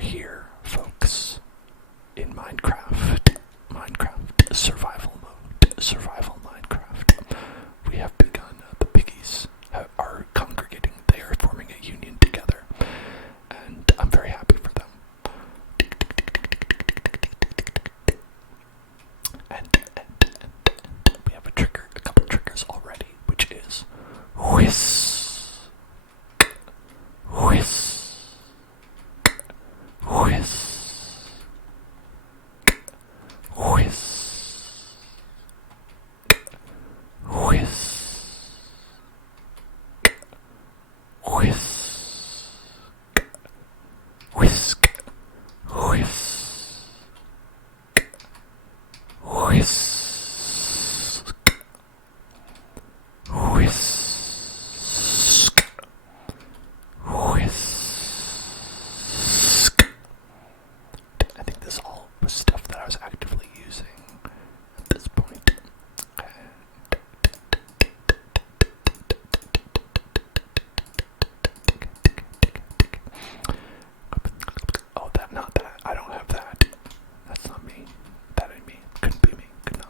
here, folks, in Minecraft survival mode, survival Minecraft. We have begun, the piggies are congregating, they are forming a union together, and I'm very happy for them. And we have a couple triggers already, which is whisk, whisk, whisk, whisk, whisk, whisk, whisk, whisk, whisk, whisk, whisk. I think this all was stuff that I was actively using at this point. Oh, not that. I don't have that. That's not me. That ain't me. Couldn't be me. Could not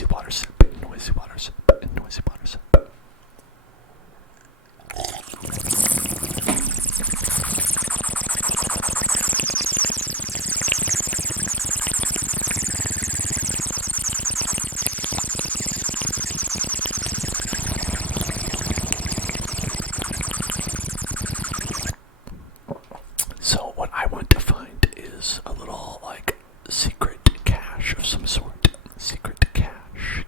noisy water sip, noisy water sip, noisy water sip. So what I want to find is a little like secret cache of some sort. Secret cache.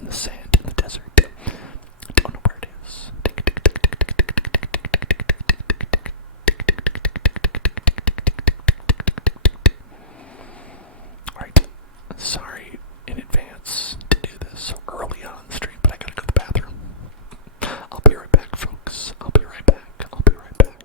in the sand in the desert. I don't know where it is. Alright, sorry in advance to do this so early on the stream, but I gotta go to the bathroom. I'll be right back, folks. I'll be right back. I'll be right back.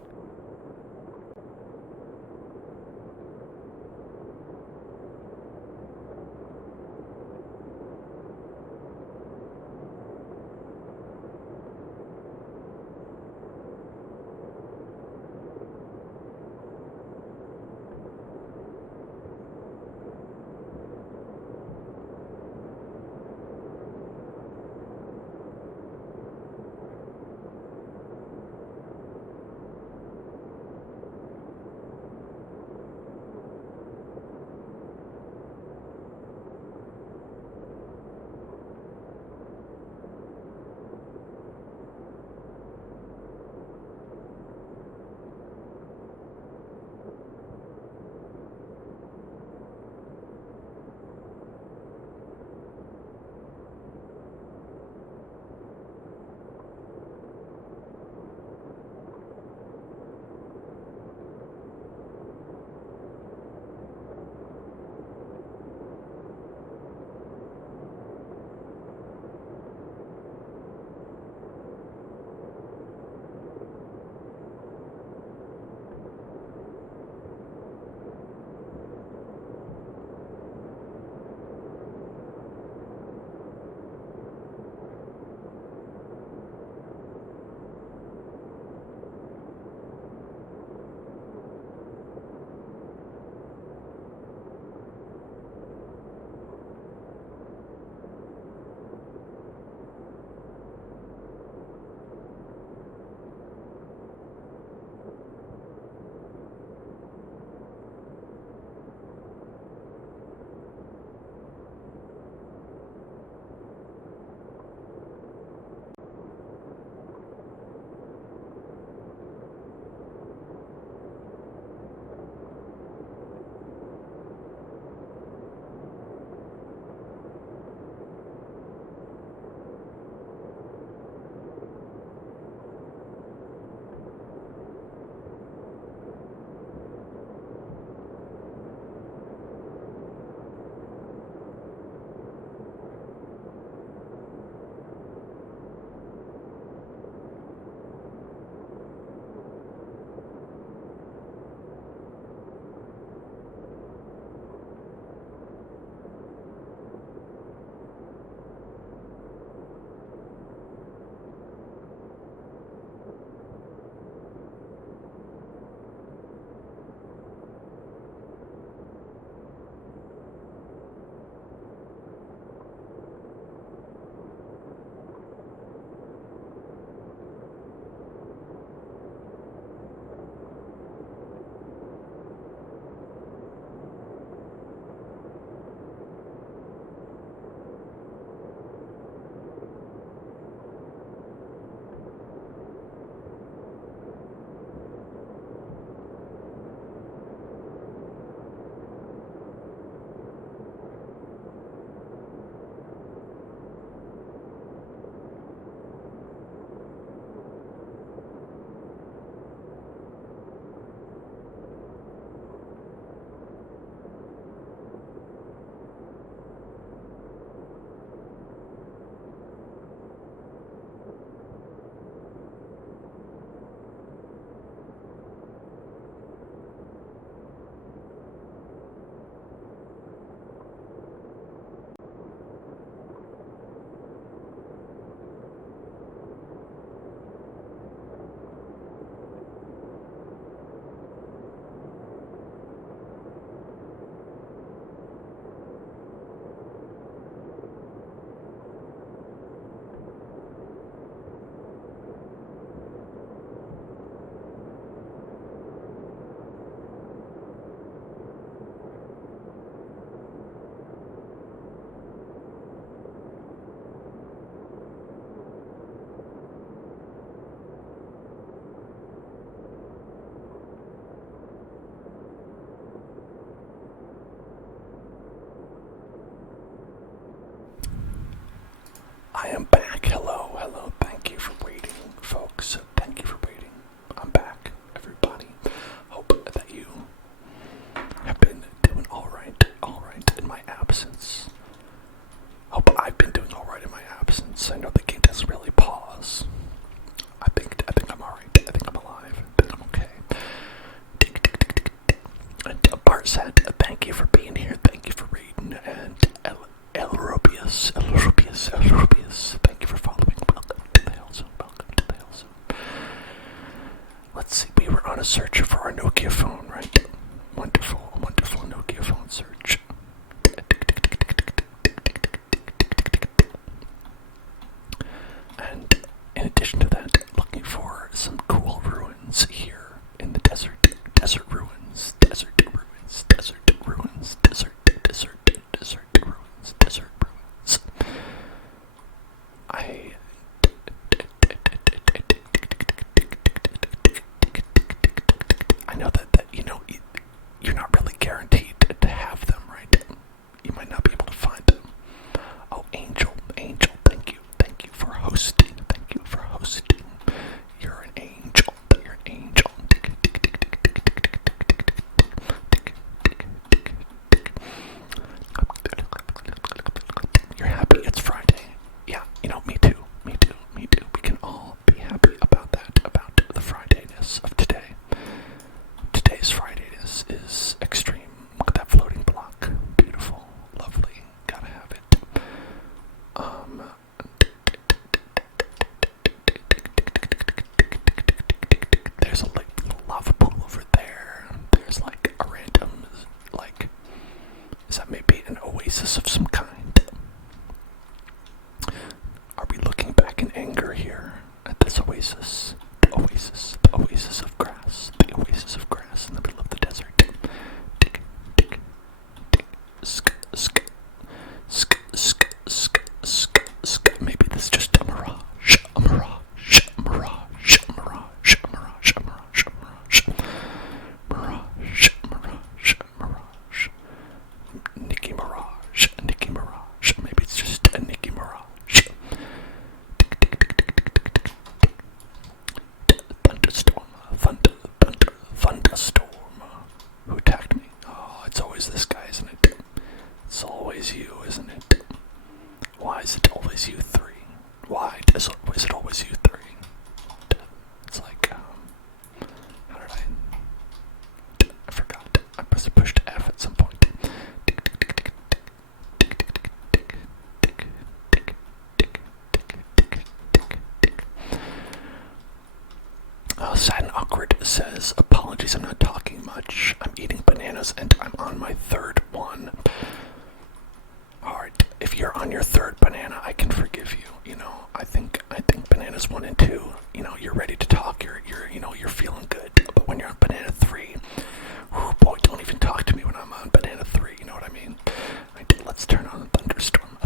Rubius. Thank you for following. Welcome to the Hell Zone. Welcome to the Hell Zone. Let's see, we were on a search for our Nokia phone, right? Wonderful Nokia phone search. And in addition to that, looking for some cool ruins here in the desert. Desert ruins. I know that you're not really guaranteed to have them, right? You might not be able to find them. Oh, Angel, thank you for hosting. You're an angel. You're happy it's Friday. Yeah, me too. We can all be happy about that, about the Fridayness of today. Today's Fridayness is extreme. Look at that floating block. Beautiful, lovely, gotta have it. There's a lava pool over there. There's like a random, is that maybe an oasis of some kind? Are we looking back in anger here at this oasis? The oasis of grass. The oasis of grass in the middle of the desert. Tick, tick, tick, maybe this is just a mirage. Nicki Mirage. Maybe it's just a Nicki Mirage. Thunderstorm. Who attacked me? Oh, it's always this guy, isn't it? It's always you, isn't it? Why is it always you three? Why is it always you three? It's like, how did I forgot. I pushed F at some point. Sad and Awkward says, apologies, I'm not talking much. I'm eating bananas and I'm on my third one. Alright, if you're on your third banana, I can forgive you. I think bananas 1 and 2, you're ready to talk, you're feeling good. But when you're on banana 3, oh boy, don't even talk to me when I'm on banana 3, you know what I mean? Let's turn on a thunderstorm.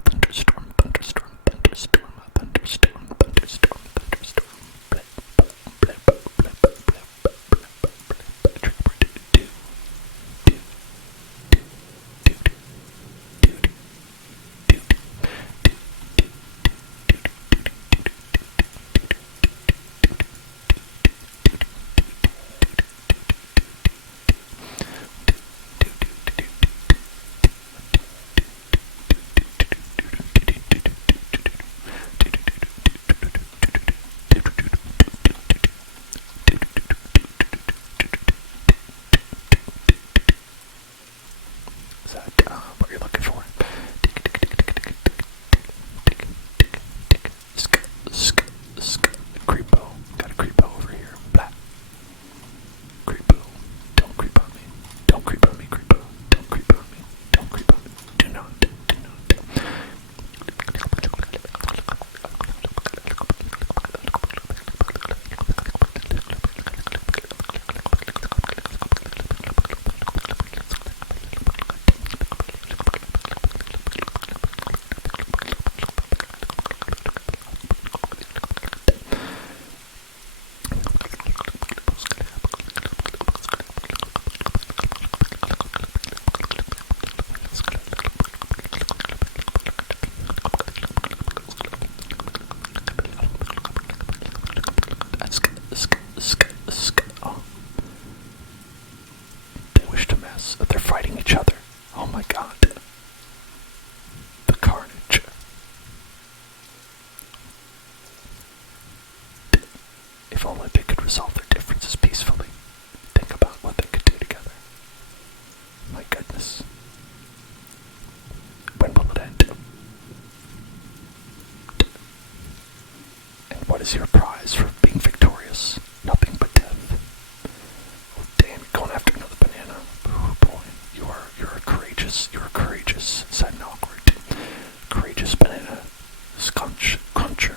is your prize for being victorious? Nothing but death. Oh damn, you're going after another banana. Oh boy, you're a courageous, sad and awkward. Courageous banana cruncher.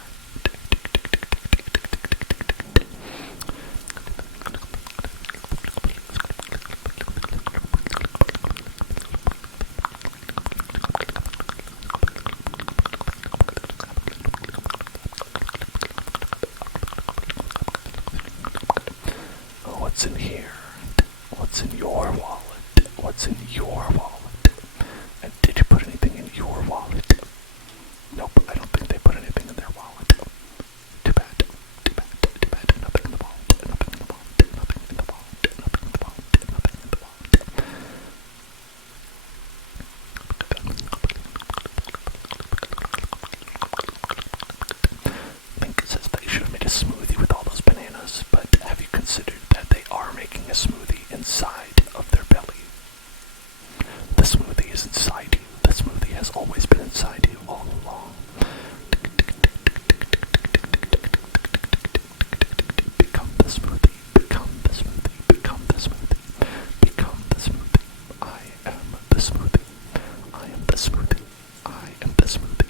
Oh, what's in here? What's in your wallet? What's in your wallet? And did you put anything in your wallet? Nope, I don't think they put anything in their wallet. Too bad. Too bad. Too bad. Nothing in the wallet. Nothing in the wallet. Nothing in the wallet. Nothing in the wallet. Nothing in the wallet. Link says that you should have made a smoothie with all those bananas, but have you considered that they are making a smoothie inside of their belly? The smoothie is inside you. The smoothie has always been inside you all along. Become the smoothie. Become the smoothie. Become the smoothie. Become the smoothie. I am the smoothie. I am the smoothie. I am the smoothie.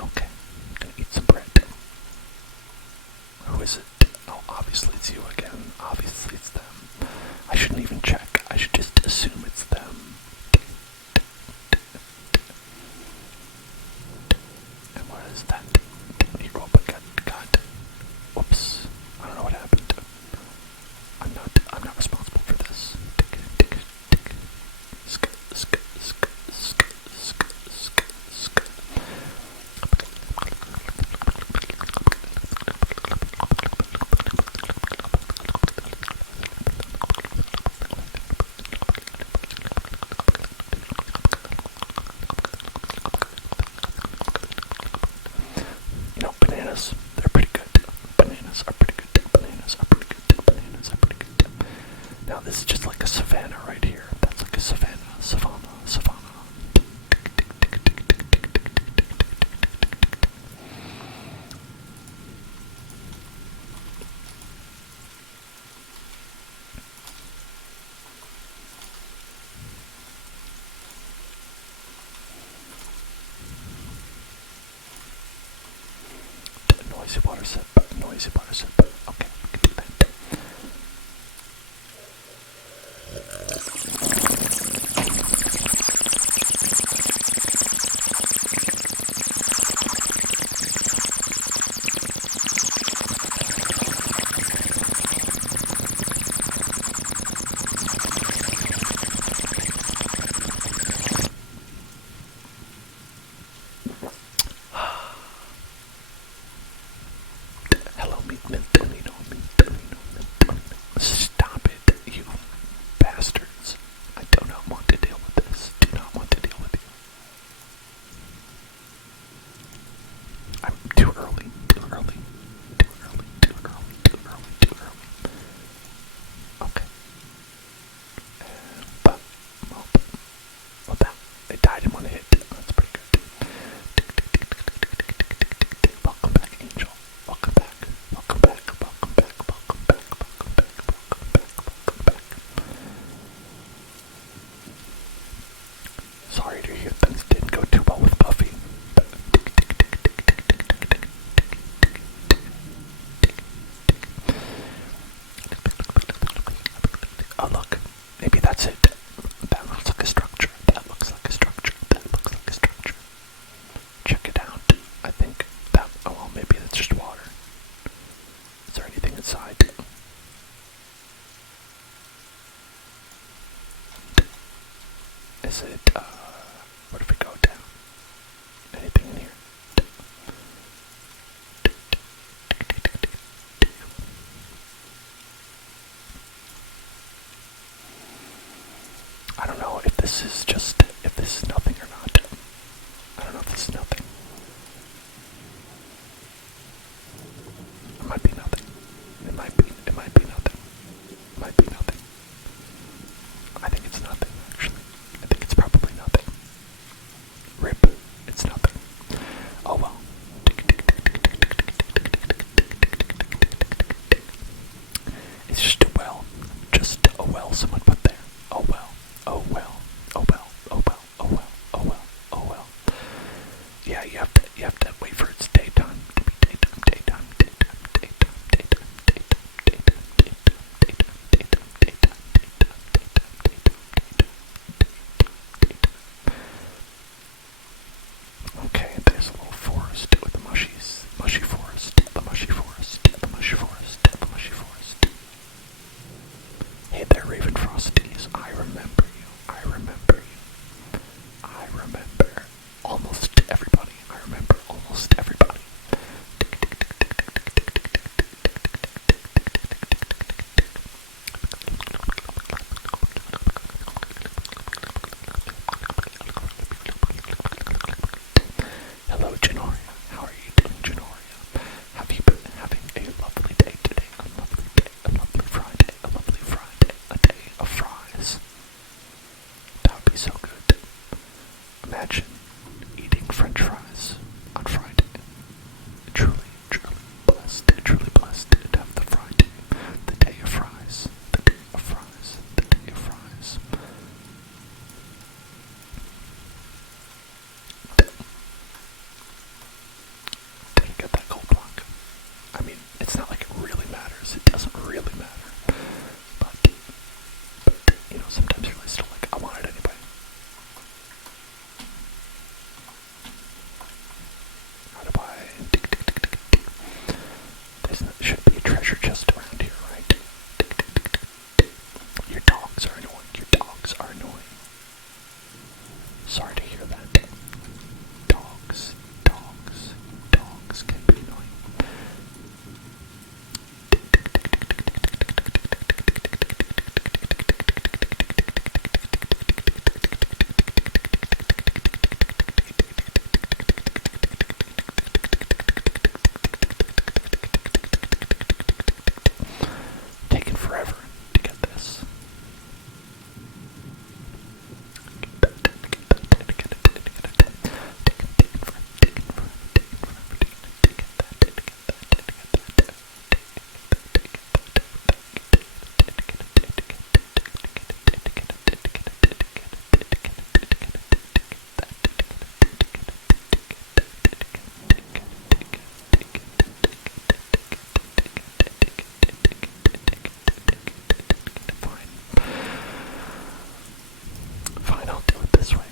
Okay, gonna eat some bread. Who is it? Oh, obviously it's you again. Obviously it's them. I shouldn't even check. I should just assume it's them. And what is that? Here, oh my God. Whoops. I don't know what happened. I'm not responsible for this. You know, bananas, they're pretty good. Bananas are pretty good. Bananas are pretty good. Bananas are pretty good. Now this is just like a savanna right here. That's like a savanna. Noisy water sip. Noisy water sip. Okay, we can do that. Hello, Mintonino. Stop it, you bastards. I do not want to deal with this. Do not want to deal with you. I'm too early. Okay. Well, it died in one hit. That's pretty good. Welcome back, Angel. Welcome back. Sorry to hear things didn't go too well with Buffy. Oh look, maybe that's it. That looks like a structure. Check it out. I think that, oh well, maybe that's just water. Is there anything inside? Is it, what if we go down? Anything in here? I don't know if this is nothing or not. I don't know if this is nothing. so good. Imagine eating French fries on Friday. Truly, truly blessed to have the Friday, the day of fries, the day of fries, the day of fries. Did I get that gold block? I mean, it's not like it really matters. It doesn't really matter. But sometimes you're still like, I want it anyway. How do I... There should be a treasure chest around here, right? Your dogs are annoying. Your dogs are annoying. Sorry to hear that. Dogs can be annoying. Taking forever to get this. Fine, I'll do it this way.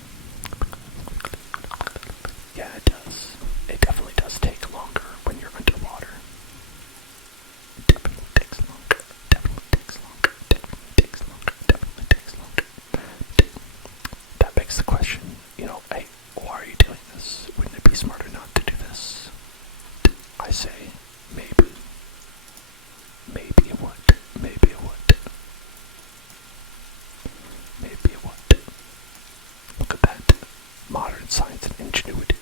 Yeah, it does. It definitely does take longer when you're underwater. Definitely takes longer. That begs the question, hey, why are you doing this? Wouldn't it be smarter not to do this? I say, maybe. Maybe it would. Maybe it would. Maybe it would. Look at that. Modern science and ingenuity.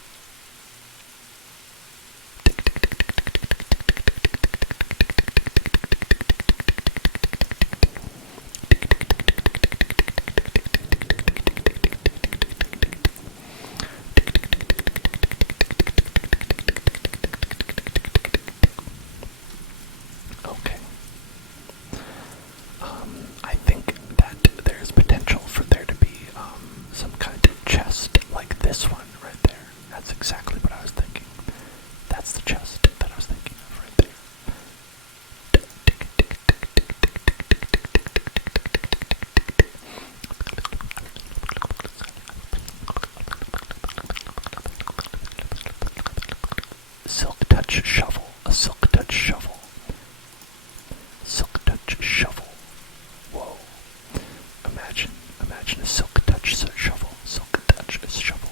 Okay. I think that there's potential for there to be some kind of chest like this one right there. That's exactly what I was thinking. That's the chest that I was thinking of right there. Silk touch shovel. A silk touch shovel. Silk touch shovel. Whoa. Imagine a silk touch shovel. Silk touch shovel.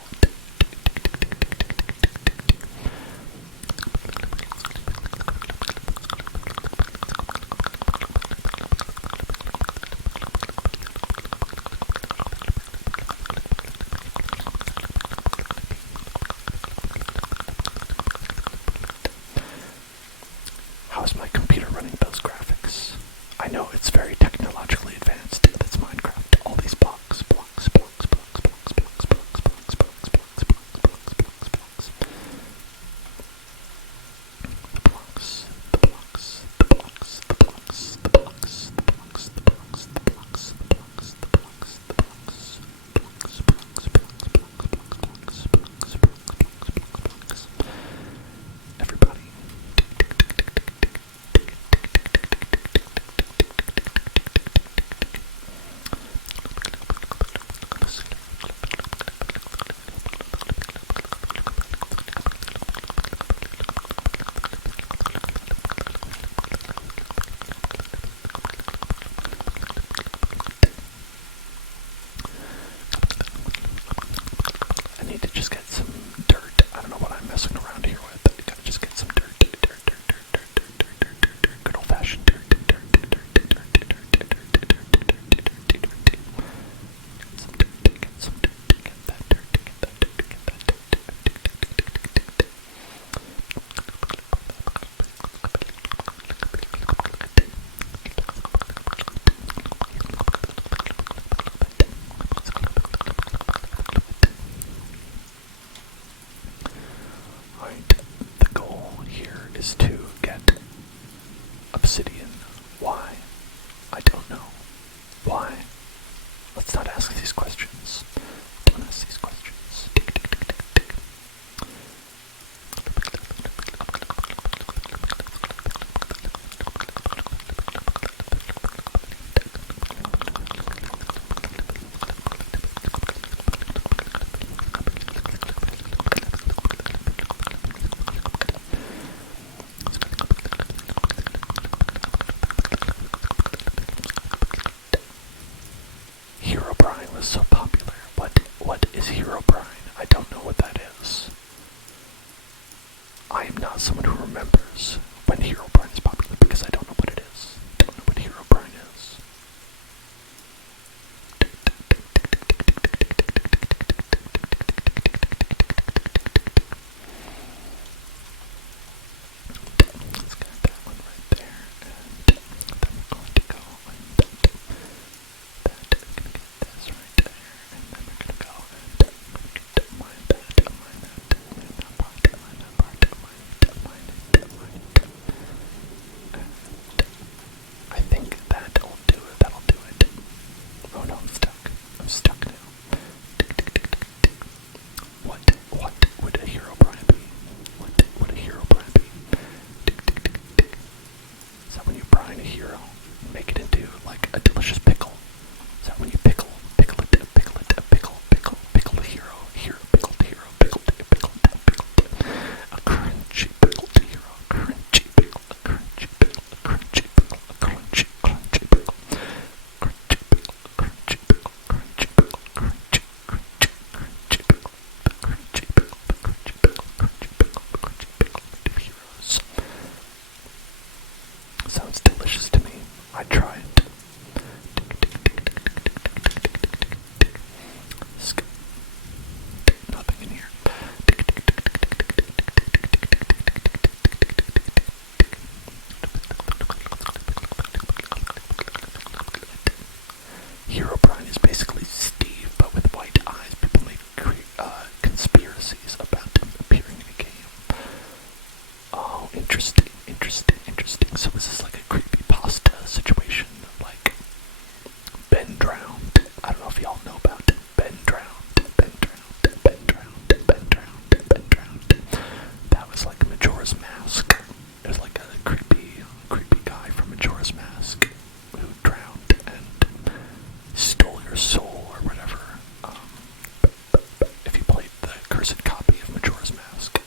cursed copy of Majora's Mask.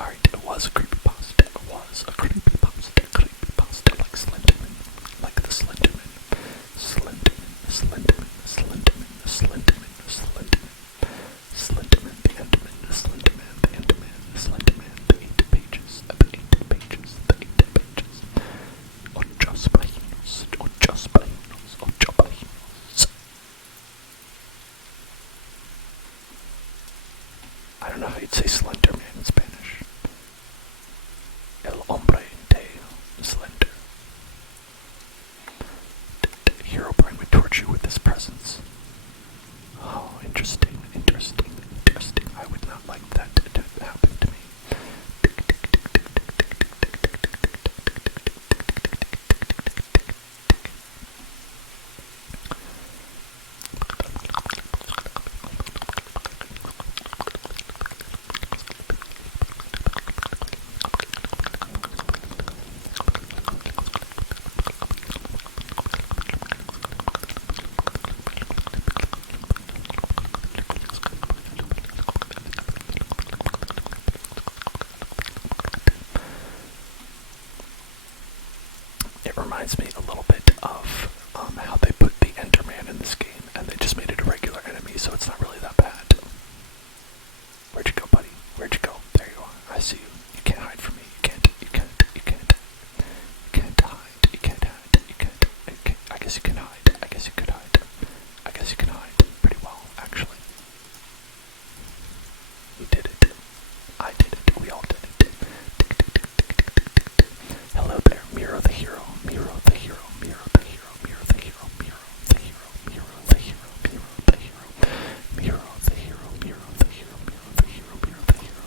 Alright, it was a creepypasta. It was a creepypasta, like Slenderman. Like the Slenderman. Slenderman, the Enderman, the Slenderman, the Enderman, the Slenderman, the 8 pages, the 8 pages, the 8 pages. Ocho páginas, ocho páginas, ocho páginas. I don't know how you'd say Slenderman in Spanish. El hombre de slender. The hero brain would torture you with his presence. Oh, interesting, interesting, interesting. I would not like that to happen to me. It reminds me a little bit of how they put the Enderman in this game, and they just made it a regular enemy, so it's not really that bad. Where'd you go, buddy? Where'd you go? There you are. I see you. You can't hide from me. You can't hide. You can't hide. Okay. I guess you can hide. I guess you could hide. I guess you can hide pretty well, actually. You did it. I did it. We all did it. Hello there, Miro the hero. Miro the hero. Miro the hero. Miro the hero. Miro the hero. Miro the hero. Miro the hero. Miro the hero. Miro the hero. Miro the hero. Miro the hero.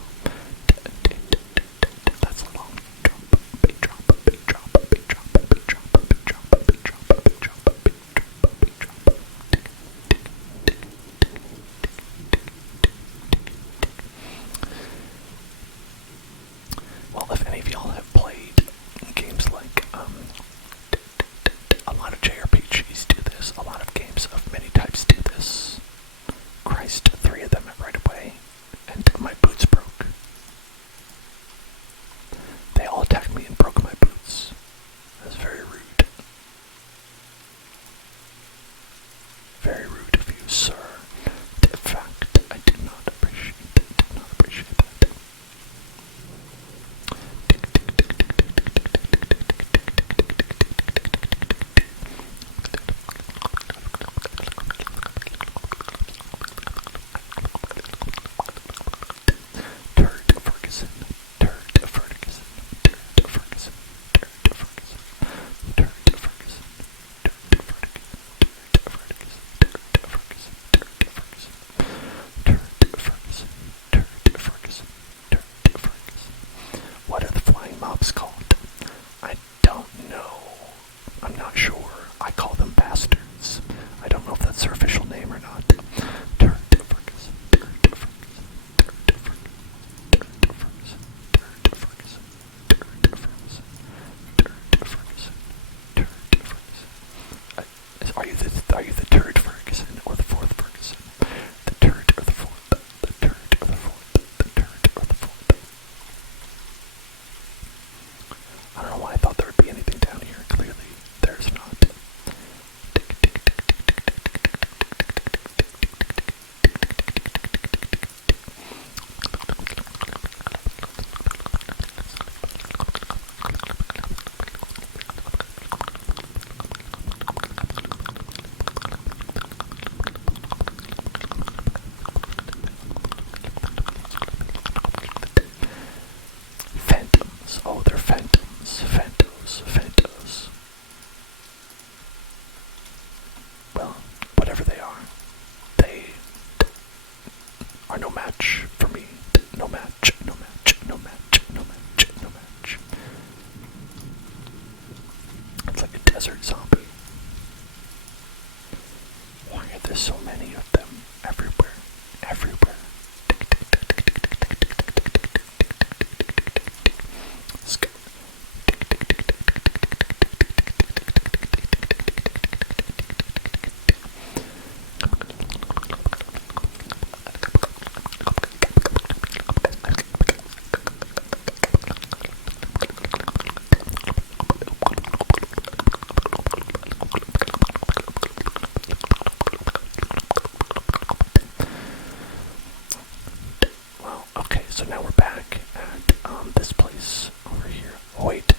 so now we're back at this place over here. Oh, wait,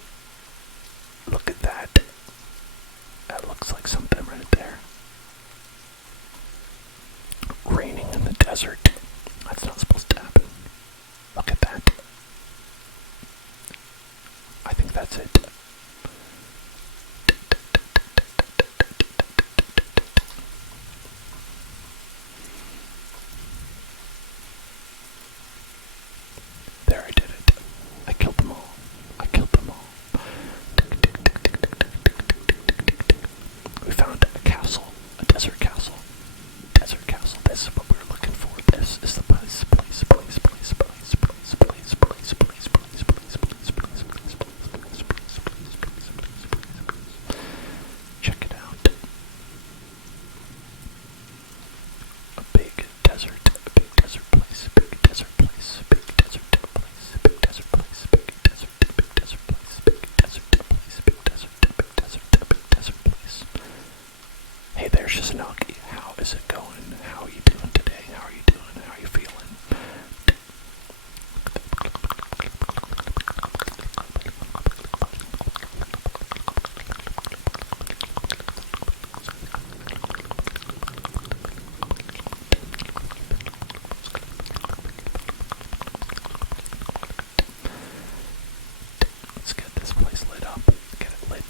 look at that. That looks like something right there. Raining in the desert. That's not supposed to happen. Look at that. I think that's it. There, I did it. I killed them all. I killed them all. We found a castle. A desert castle. Desert castle. This is what we were looking for. This is the place. Check it out. A big desert place, big desert place, big desert place, big desert place, big desert, big desert place, big desert place, big desert, big desert, big desert place. Hey there, Shizunoki. How is it going? How are you doing today? How are you doing? How are you feeling? Let's get this place lit up. Get it lit.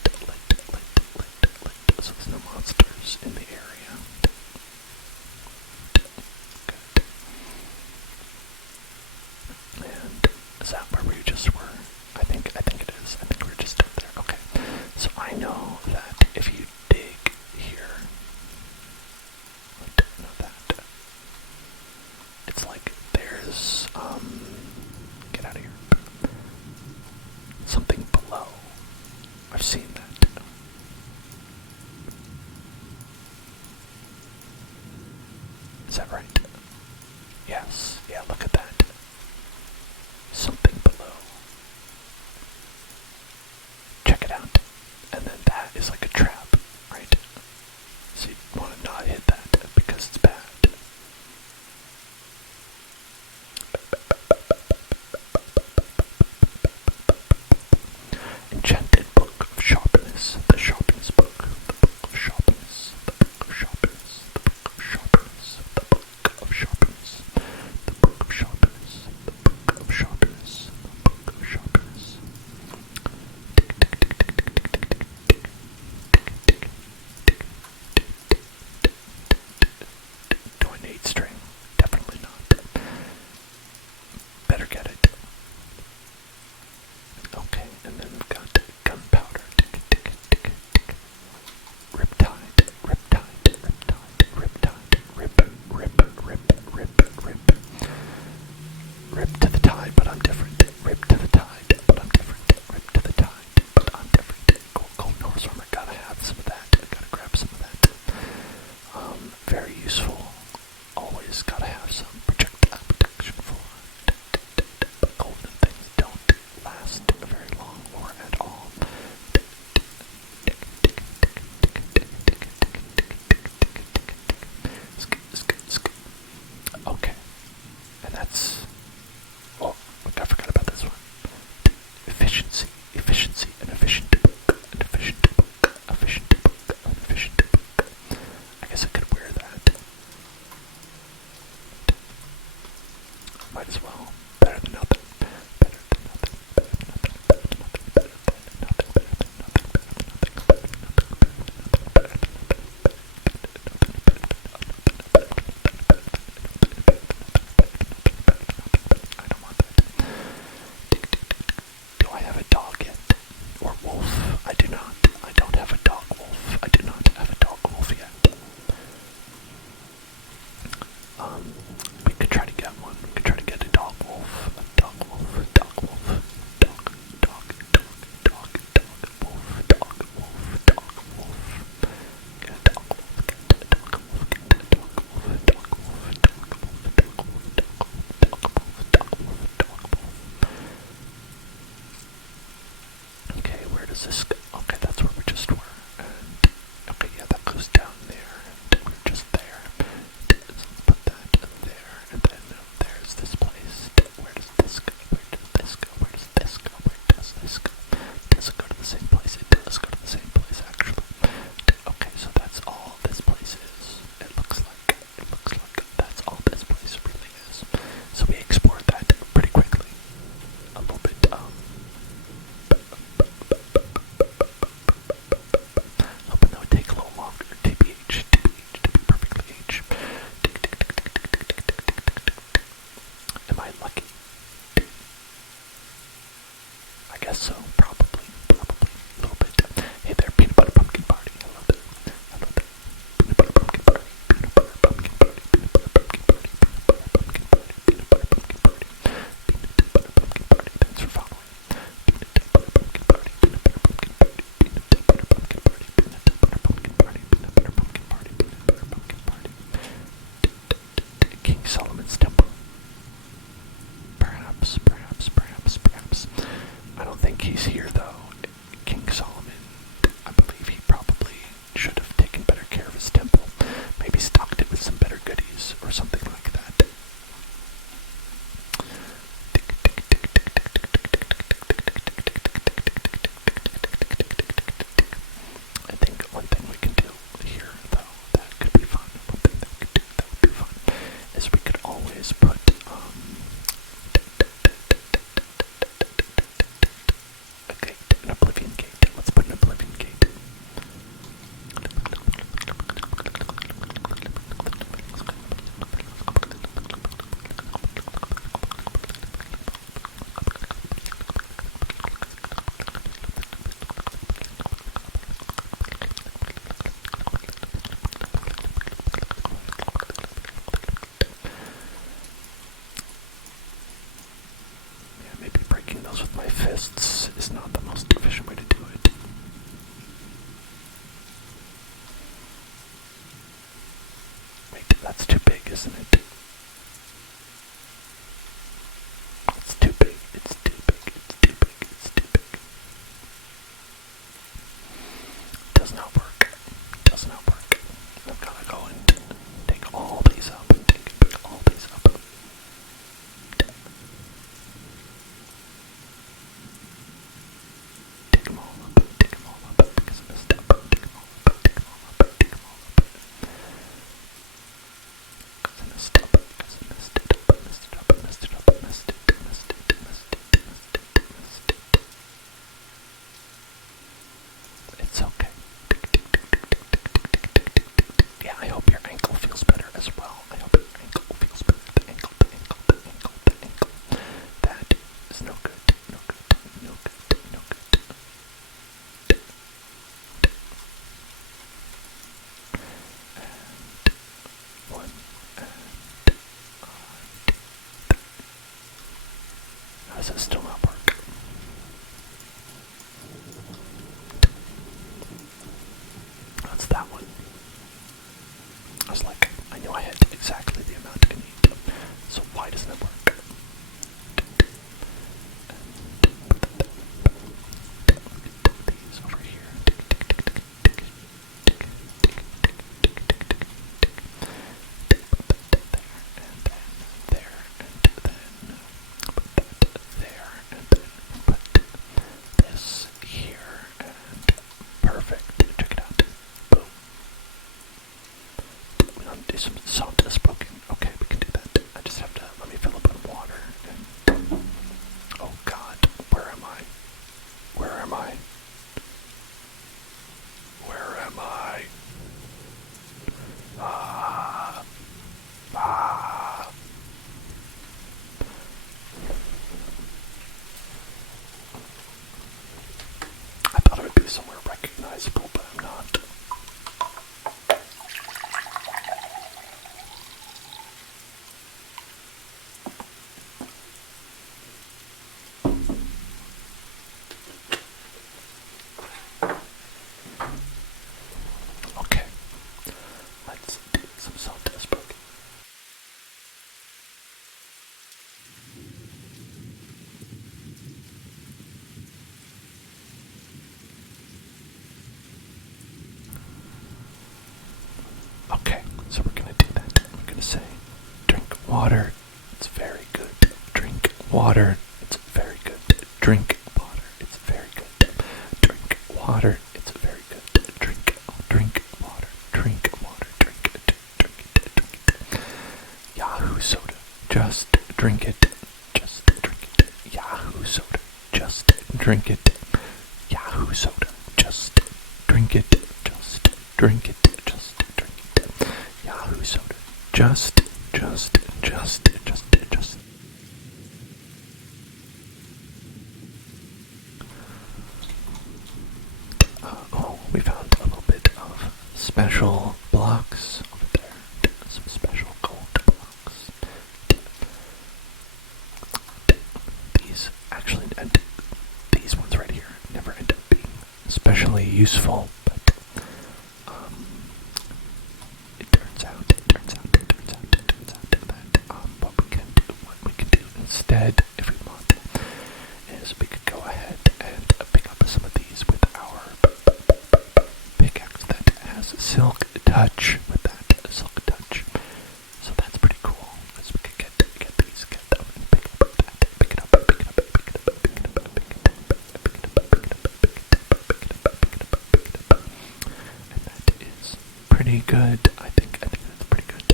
So there's no monsters in the area. Good. And is that where we just were? I think it is. I think we're just up there. Okay. So I know that if you dig here, I don't know that. It's like there's get out of here. Something below. I've seen that. Is that right? Yes. Yeah, look at that. Something below. Check it out. And then that is like a trap, right? So you want to not hit that because it's bad. Enchanted Book of Sharpness, the Sharpness Book, the Book of Sharpness, the Book of Sharpness, the Book of Sharpness, the Book of Sharpness, the Book of Sharpness, the Book of Sharpness, the Book of Sharpness. Do I need string? Definitely not. Better get it. Okay, and then we've got gunpowder. Riptide. Rip to the tide, but I'm different. Rip to the tide, but I'm different. Rip to the tide, but I'm different. Golden horse armor, gotta have some of that. Gotta grab some of that. Very useful. Always gotta have some projectile protection for. But golden things don't last very long or at all. Okay, and that's, oh, I forgot about this one. Efficiency, an efficient book, an efficient book, efficient book, an efficient book. I guess I could wear that. Might as well. Better than nothing. Better than nothing. Better than nothing. Better than nothing. Better than nothing. Better than nothing. Better than nothing. Better than nothing. Better than I don't want that. Do I have a dog yet? Or wolf? I do not. I don't have a dog wolf. I do not have a dog wolf yet. We could try to get one. We could try to get a dog wolf. A dog also probably a little bit. Hey there, peanut butter pumpkin party. Hello there. Hello there. Peanut butter pumpkin party. Peanut butter pumpkin party. Peanut butter pumpkin party. Peanut butter pumpkin party. Peanut butter pumpkin party. Peanut butter pumpkin party. Thanks for following. Peanut butter pumpkin party. Peanut butter pumpkin party. Peanut butter pumpkin party. Peanut butter pumpkin party. Peanut butter pumpkin party. Peanut butter pumpkin party. King Solomon's Temple. Perhaps. I don't think he's here though. King Solomon, I believe he probably should have taken better care of his temple. Maybe stocked it with some better goodies or something like that. I think one thing we can do here though, that could be fun. One thing that we could do that would be fun is we could always put an oblivion gate. Let's put an oblivion gate. Yeah, maybe breaking those with my fists is not the most efficient way to do it. Wait, that's too big, isn't it? It's too big. It's too big. It's too big. It's too big. Does not work. Does not work. I've got to go and take all these up and pick all these up. Dig them all up because I messed up. Dig them all up. Because I messed up. It's okay. Yeah, I hope your ankle feels better as well. I hope your ankle feels better. The ankle. That is no good. And one, how does it still not work? That's that one. I was like, I knew I had exactly the amount I need. So why doesn't it work? These over here. This here and perfect. Check it out. Boom. We don't do some salt is broken. Okay, we can do that. I just have to let me fill up with water. And, oh God, where am I? Where am I? Where am I? I thought it would be somewhere recognizable, but I'm not. Okay, let's do some salt as broken. Okay, so we're gonna do that. We're gonna say, drink water, it's very good. Drink water, it's very good. Drink water, it's very good. Drink water, it's very good. Drink water, drink water, drink it. Yahoo soda, just drink it. Just drink it. Yahoo soda, just drink it. Yahoo soda, just drink it. Just drink it. Yahoo soda. Just. really useful, but it turns out that what we can do instead, if we want, is we could go ahead and pick up some of these with our pickaxe that has silk touch with that silk touch. So that's pretty cool, because we could get these, get them, and pick up that, pick it up, pick it up, pick it up, pick it up, pick it up, pick it up, pick it up, pick it up, pick it up, pick it up, pick it up, pick it up. And that is pretty good. I think that's pretty good.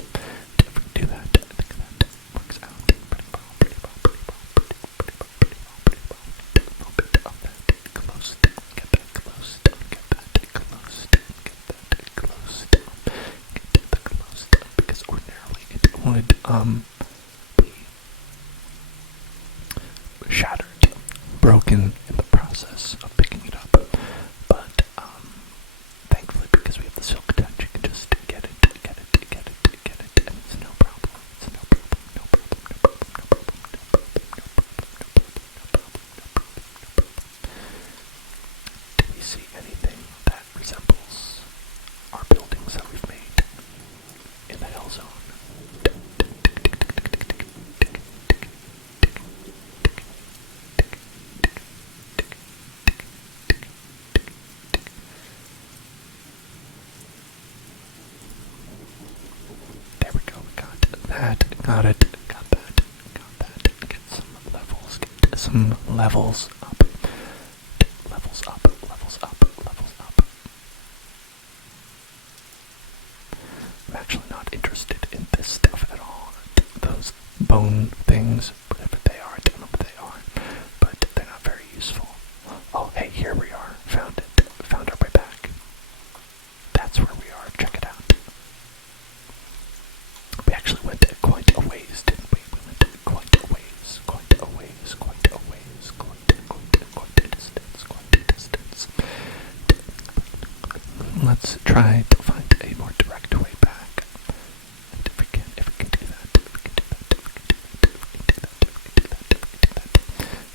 If we do that, I think that works out pretty well, pretty well, pretty well, pretty well, pretty well, pretty well, pretty well. A little bit of that close, get that close, get that close, get that close, get the close, because ordinarily it would be shattered, broken in the process of picking it up. But thankfully, because we have the silk touch, you can just get it, and it's no problem. It's no problem, no problem, no problem, no problem, no problem, no problem, no problem, no problem, no problem. Do we see anything that resembles our buildings that we've made in the Hell Zone? There we go, we got that, got it, got that, get some levels, get some levels up, levels up, levels up, levels up. I'm actually not interested in this stuff at all, those bone things, whatever they are, I don't know what they are, but they're not very useful. Oh, hey, here we are, found it, found our way back. That's where we are, check it out. We actually went quite a ways, didn't we? We went quite a ways, quite a ways, quite a ways, quite a distance. Let's try to find a more direct way back. And if we can do that,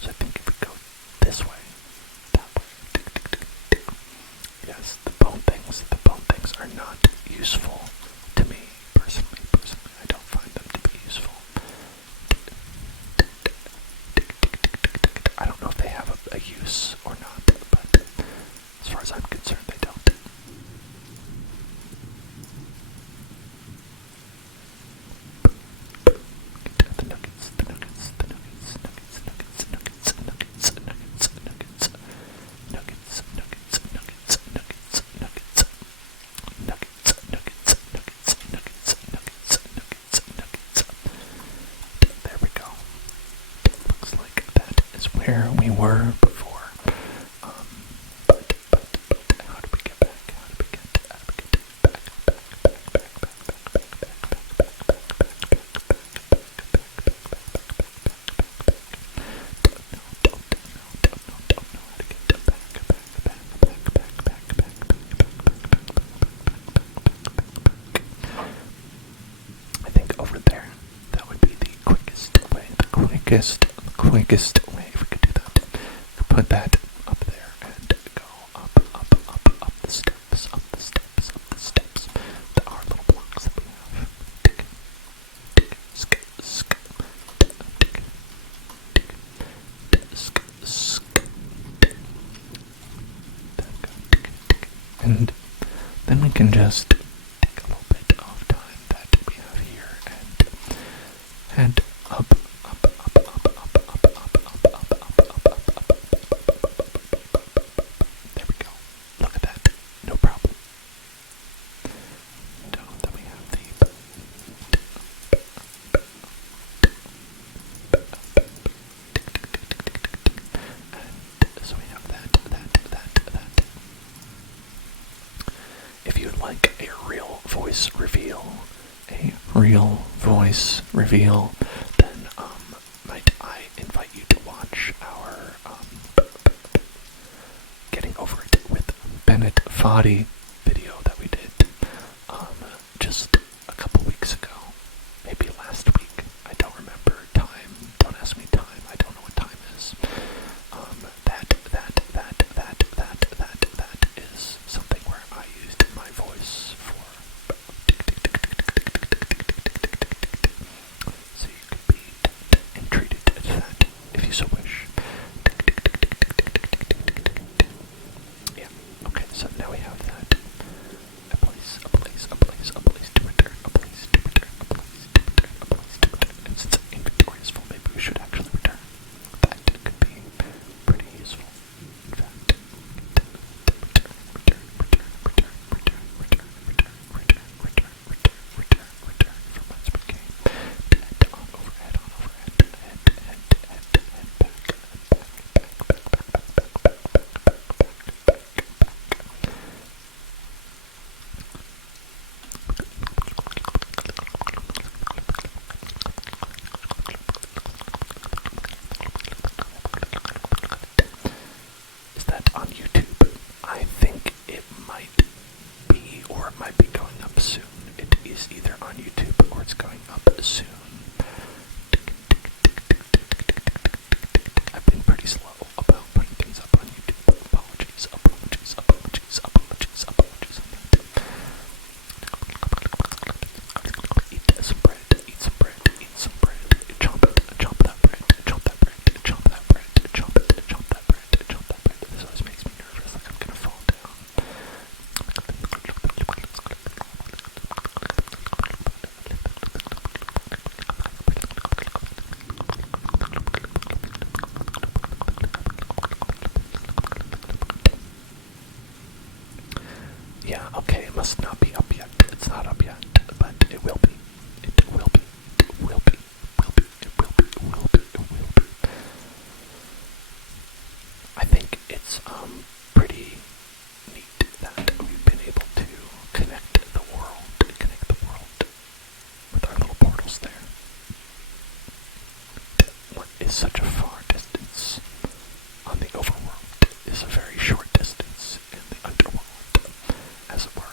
So I think if we go this way, that way, yes, the bone things are not useful to me, personally, I don't find them to be useful. I don't know if they have a use or not, but as far as I'm concerned, they don't. The nuggets, the nuggets, the nuggets, nuggets, nuggets, nuggets, nuggets, nuggets, nuggets, nuggets, nuggets, nuggets, nuggets, nuggets. Nuggets, nuggets, nuggets, nuggets, nuggets, nuggets, nuggets. There we go. Looks like that is where we were before. But how do we get back? How do we get back? I think over there, that would be the quickest way, quickest way, if we could do that. Put that up there and go up the steps, our little blocks that we have. And then we can just take a little bit of time that we have here and head up. There we go. Look at that. No problem. Then we have the and so we have that. If you'd like a real voice reveal, then might I invite you to watch our Getting Over It with Bennett Foddy video that we did just a couple weeks ago, maybe last week. I don't remember time. Don't ask me time. I don't know what time is. That you so wish. Yeah, okay, so now we have that. A place to return, a place to return, a place to return. And since inventory is full, maybe we should actually return. That could be pretty useful. In fact, return from whence we came. Head on overhead, head back. Is that on YouTube? I think it might be, or it might be going up soon. It is either on YouTube or it's going up soon. I've been pretty slow about putting things up on YouTube. Apologies on that. Eat some bread, chomp that bread. This always makes me nervous, like I'm gonna fall down. Yeah, okay, it must not be up yet. It's not up yet, but it will be. It will be. I think it's pretty neat that we've been able to connect the world with our little portals there. What is such a far distance on the overworld is a very short distance in the underworld, as it were.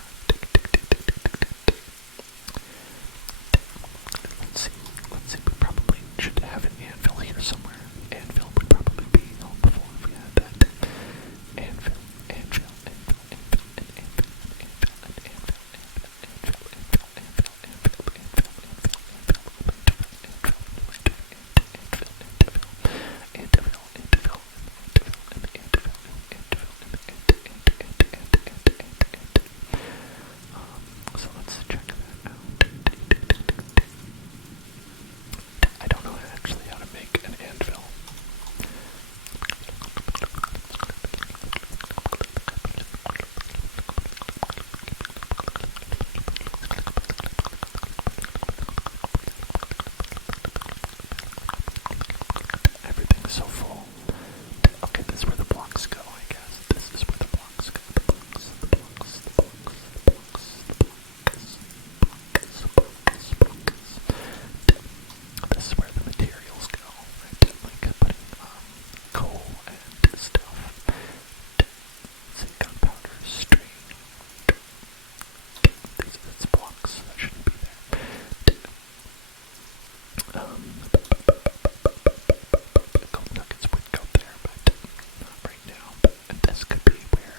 Let's see, we probably should have an anvil here somewhere. Anvil would probably be helpful if we had that. Anvil. So let's check that out. I don't know actually how to make an anvil. Everything's so full. Okay, this is where the blocks go, I guess. This is where the blocks go. The blocks. This is where the materials go, right? Like putting coal and stuff. See, gunpowder, string. It's blocks, that shouldn't be there. Gold nuggets would go there, but not right now. And this could be where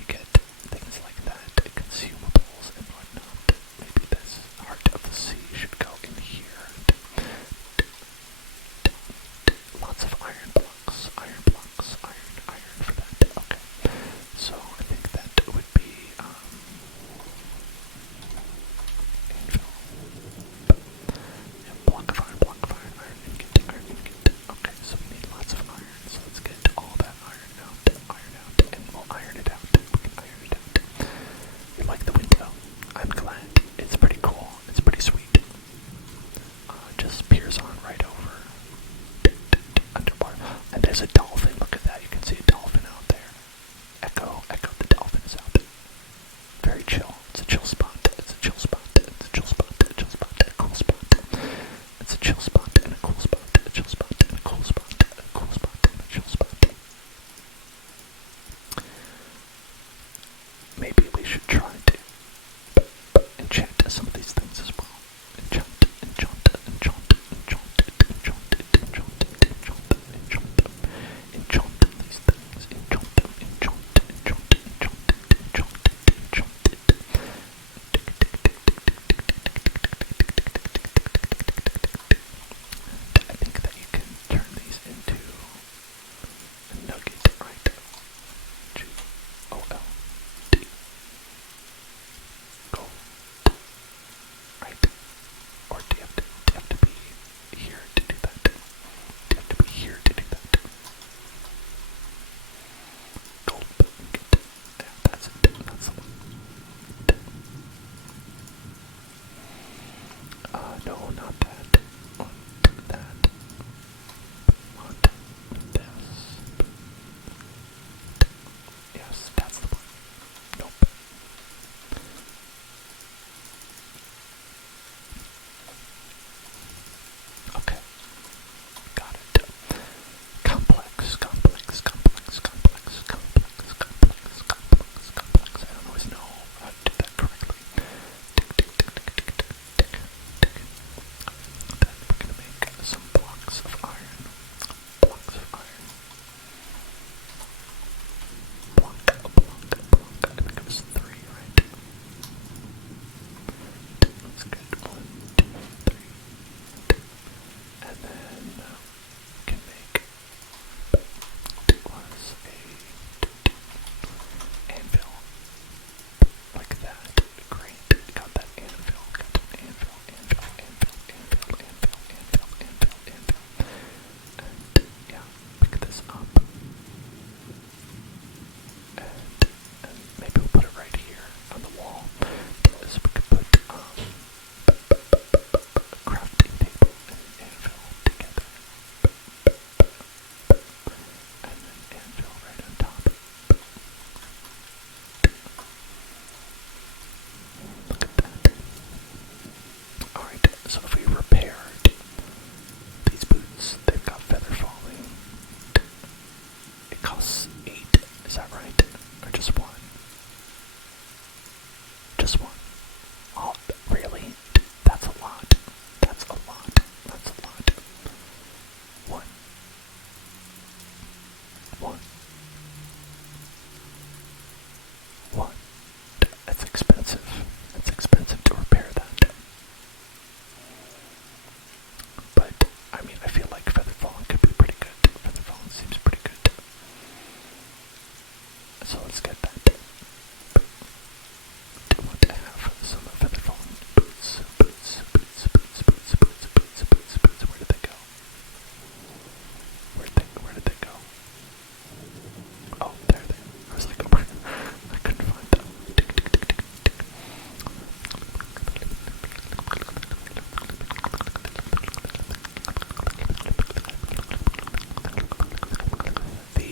you get things like that, consumables and whatnot. Maybe this heart of the sea should go in here. Lots of iron blocks, iron for that. Okay, so I think that would be anvil. Yeah, block of iron, iron ingot. Okay, so we need lots of iron, so let's get all that iron out, and we'll iron it out. We can iron it out. You like the window? I'm glad. It's pretty cool. It's pretty sweet. Just peers on right over underwater. And there's a dolphin. Look at that. You can see a dolphin out there. Echo, the dolphin is out there. Very chill. It's a chill spot. A cool spot. It's a chill spot and a cool spot. Maybe we should try to enchant some of these things as well. Enchant.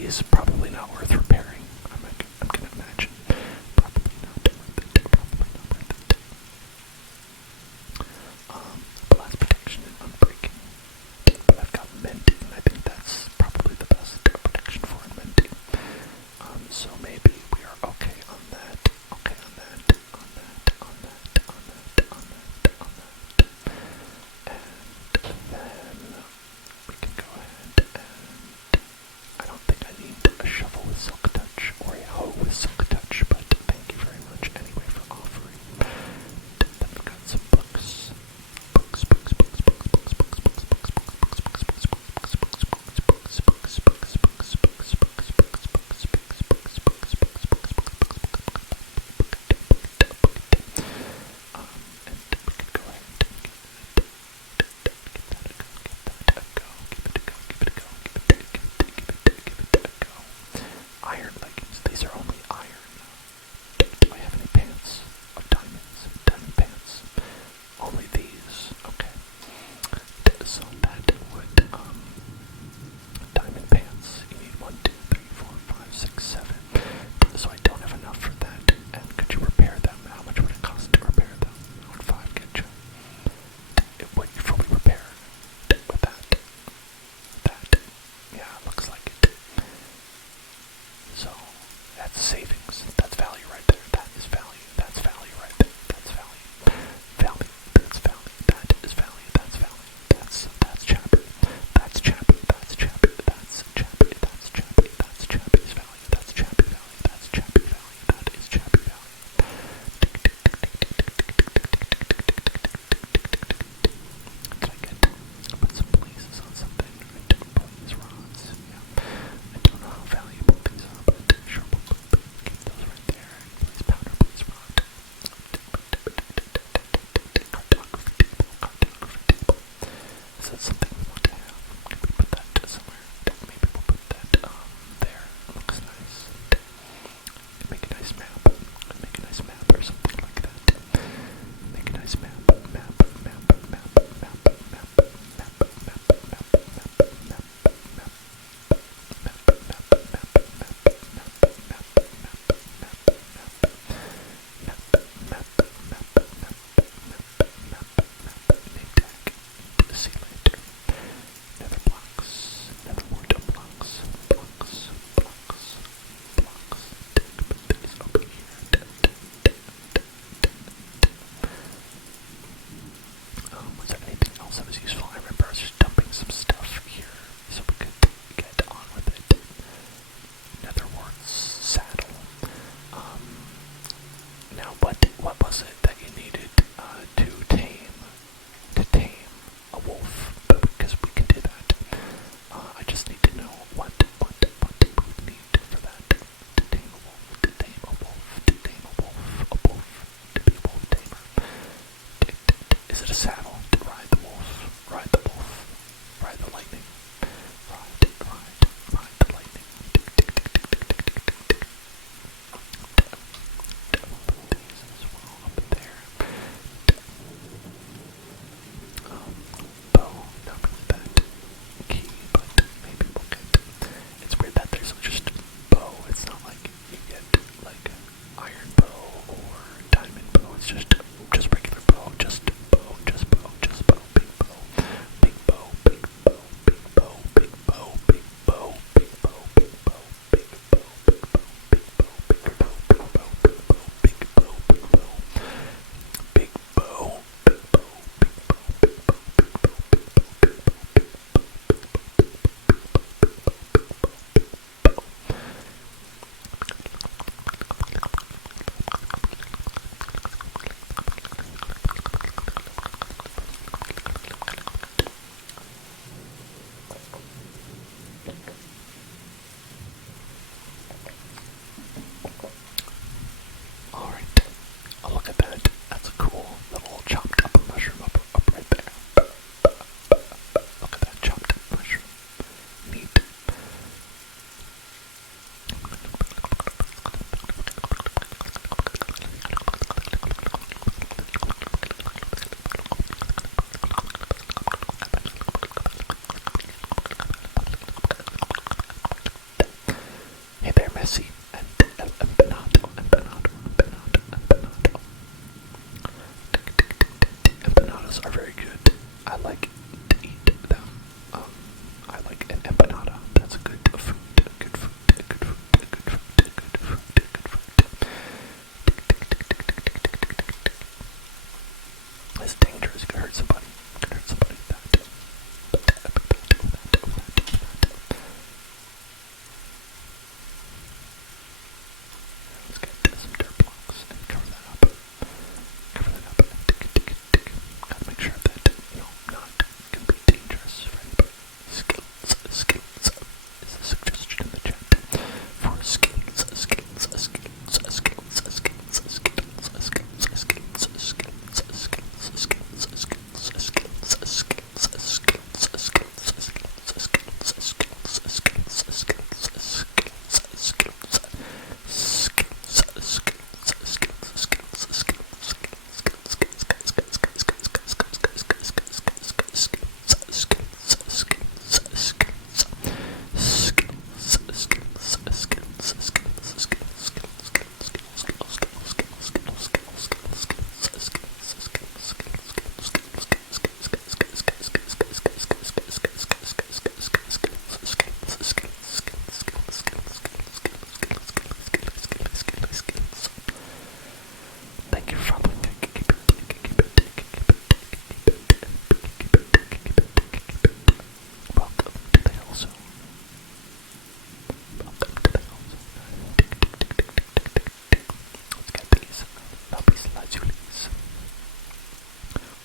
is probably not worth repairing. I'm gonna imagine. Probably not worth it. Probably not worth it. Blast protection and unbreaking. But I've got mending, and I think that's probably the best protection for mending. So maybe we are okay on that. Okay on that. On that. On that. On that. On that. On that. And then we can go ahead and I don't think I need a shovel with silk messy, and empanado. Empanadas are very good. I like to eat them. I like an empanada. That's a good food. It's dangerous. You could hurt somebody. With that. Let's get some dirt blocks and cover that up. Gotta make sure that, not gonna be dangerous for anybody. Skills is a suggestion in the chat. For skills. Thank you for following. Welcome to the hill zone. Let's get these puppies lazulis.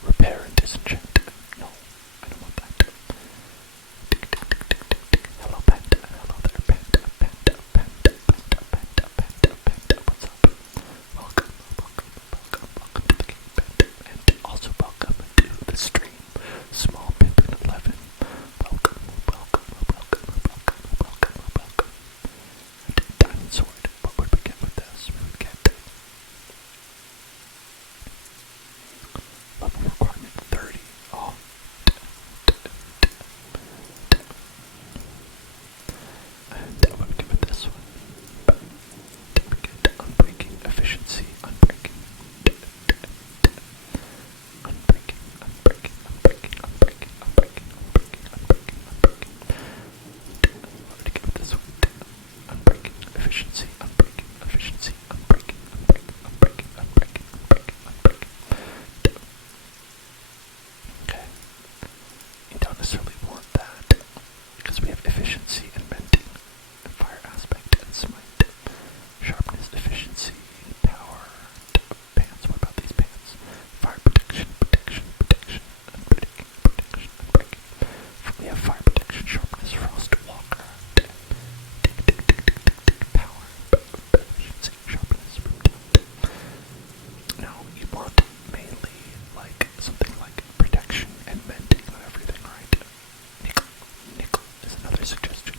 Repair and disenchant. No, I don't want that. Hello, panda. Hello there, panda. What's up? Welcome to the game, panda. And also welcome to the stream. Small Pippin 11. Welcome. Diamond sword. What would we get with this? We would get level requirement 30. Oh. And what would we get with this one? We get unbreaking, efficiency, unbreaking. What did I get with this one? Unbreaking, efficiency, unbreaking. Okay. You don't necessarily want that, because we have efficiency and mending, and fire aspect and smite. Sharpness, efficiency, power, pants. What about these pants? Fire protection, unbreaking. We have fire protection, sharpness, frost walker, power, efficiency, sharpness. Now you want mainly like something like protection and mending on everything, right? Nickel is another suggestion.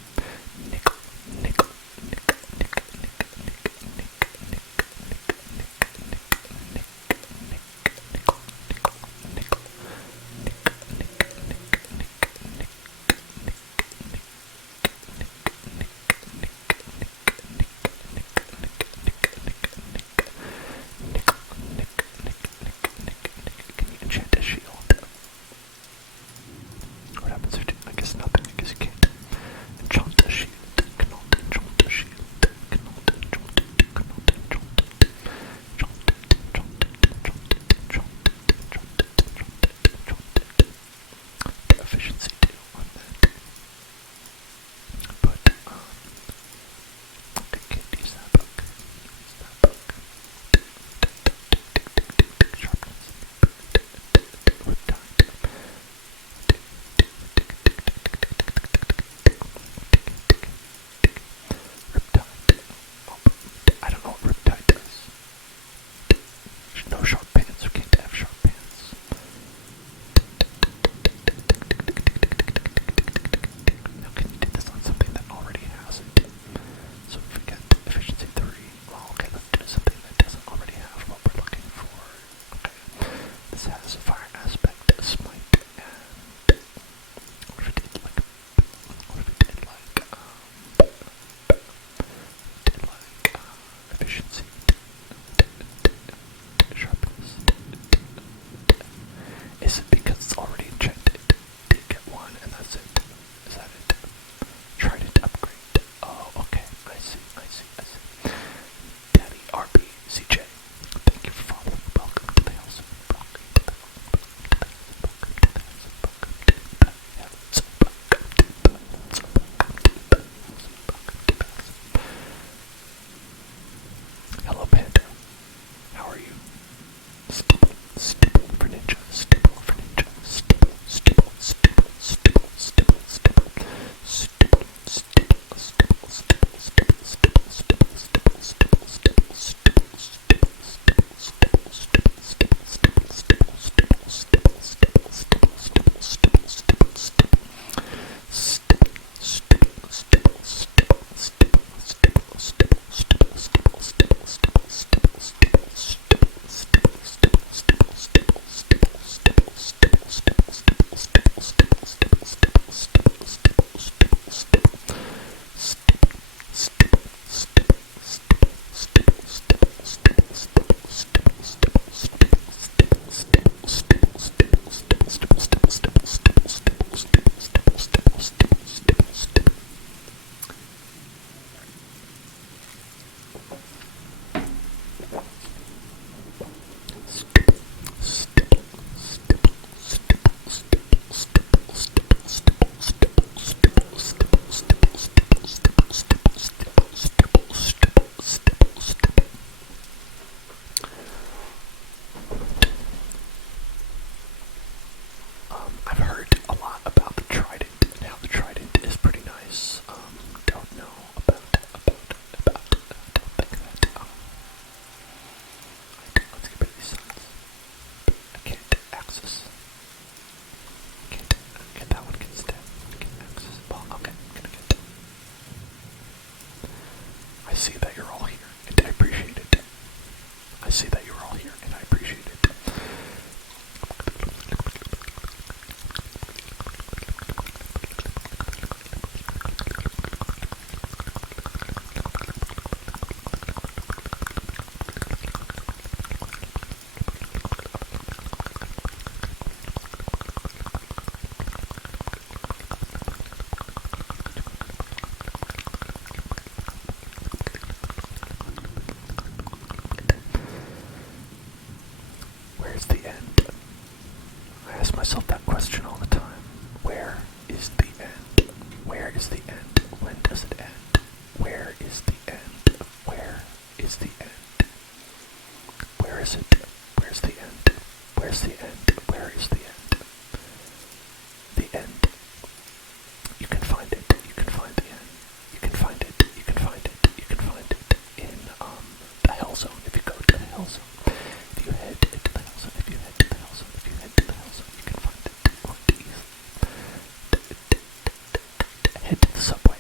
the end? When does it end? Where is the end? Where is the end? Where is it? Where's the end? Where's the end? Where is the end? The end. You can find it. You can find the end. You can find it. You can find it. You can find it in the hell zone. If you go to the hell zone, if you head to the hell zone, if you head to the hell zone, if you head to the hell zone, you can find it quite easily. Head to the subway.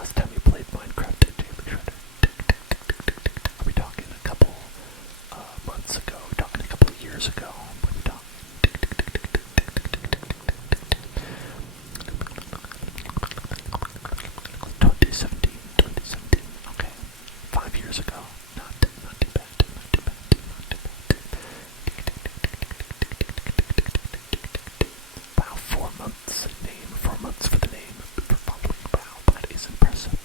last time you played Minecraft at Daily Shredder? Are we talking a couple months ago? Are we talking a couple of years ago? What are we talking? 2017. Okay. 5 years ago. Not too bad. Wow, 4 months. 4 months for the name. For following. Wow, that is impressive.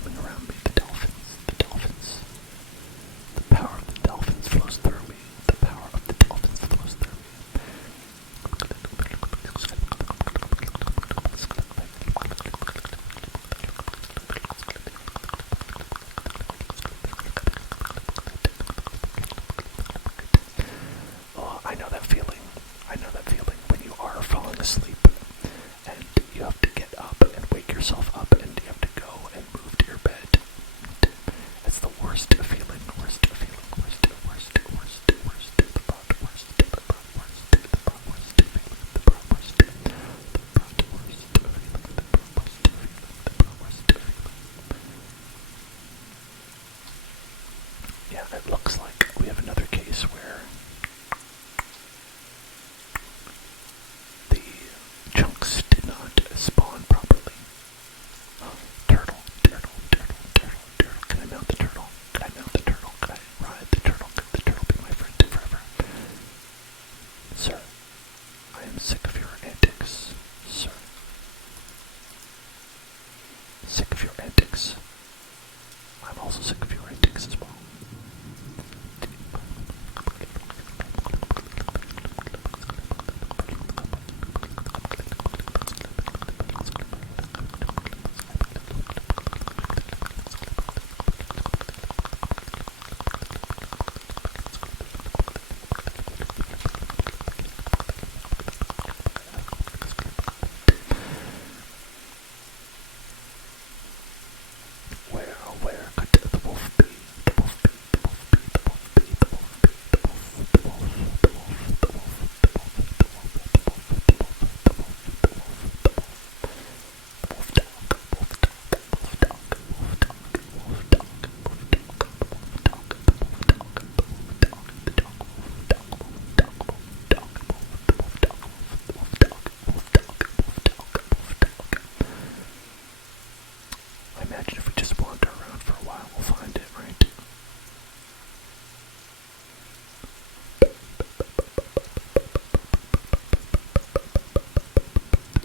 swimming around me. The dolphins. The dolphins. The power of the dolphins flows through me. The power of the dolphins flows through me. Oh, I know that feeling. I know that feeling when you are falling asleep and you have to get up and wake yourself up and you have to go and move to your bed. It's the worst feeling, worst feeling, worst, worst, worst, worst, the worst, the worst, the worst, the worst feeling, the worst, the worst feeling, the worst feeling. Yeah, it looks like we have another case where the chunks did not spawn properly. Turtle, turtle, turtle, turtle, turtle. Can I mount the turtle? Can I mount the turtle? Can I ride the turtle? Can the turtle be my friend forever? Sir, I am sick of your antics. Sir. Sick of your antics. I'm also sick of your antics as well. Where could the wolf be? The wolf be, the wolf be, the wolf be, the wolf be, the wolf, the wolf, the wolf, the wolf, the wolf, the wolf, the wolf, the wolf, the wolf, the wolf, the wolf, wolf dog, wolf dog, wolf dog, wolf dog, wolf dog, wolf dog, wolf dog, the wolf dog, the wolf dog, the wolf dog, the dog, wolf dog, wolf dog, wolf dog, wolf, the wolf dog, wolf dog, wolf dog, wolf dog, wolf dog. I imagine if we just wander around for a while, we'll find it, right?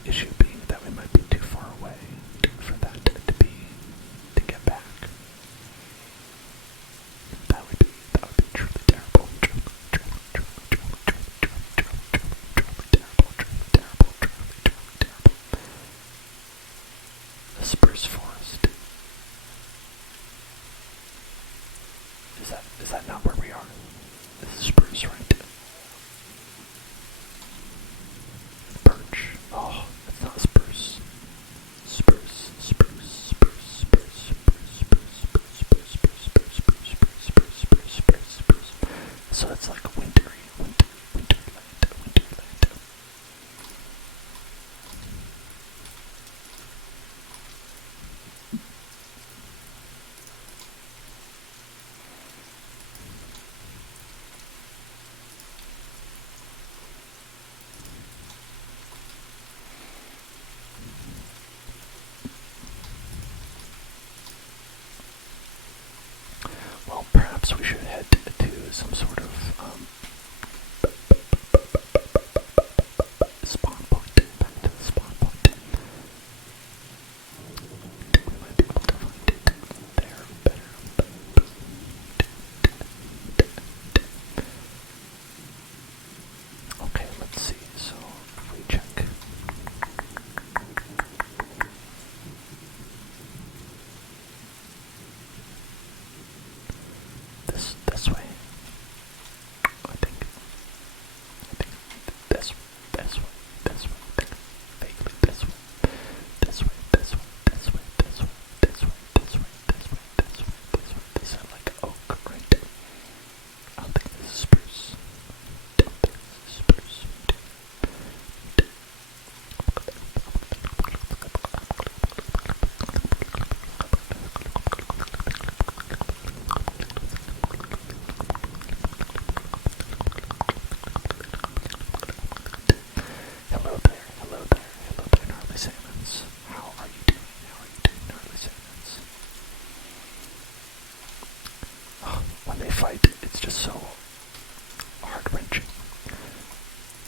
The issue being that we might be too far away for that to get back. That would be truly terrible. Truly terrible. The spruce forest. Is that not where we are? This is spruce, right? Birch. Oh, it's not spruce. Spruce. So it's like wintery land. Well, perhaps we should head to some sort of spawn point. Back to the spawn point. We might be able to find it there better. Okay, let's see. So if we check. This way. I think this way. Vaguely this way. These are like oak, right? I don't think this is spruce. Hello there, gnarly salmons. How are you doing, gnarly salmons? Oh, when they fight, it's just so heart-wrenching.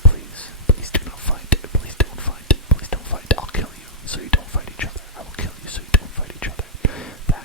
Please do not fight. Please don't fight. I'll kill you so you don't fight each other. I will kill you so you don't fight each other. That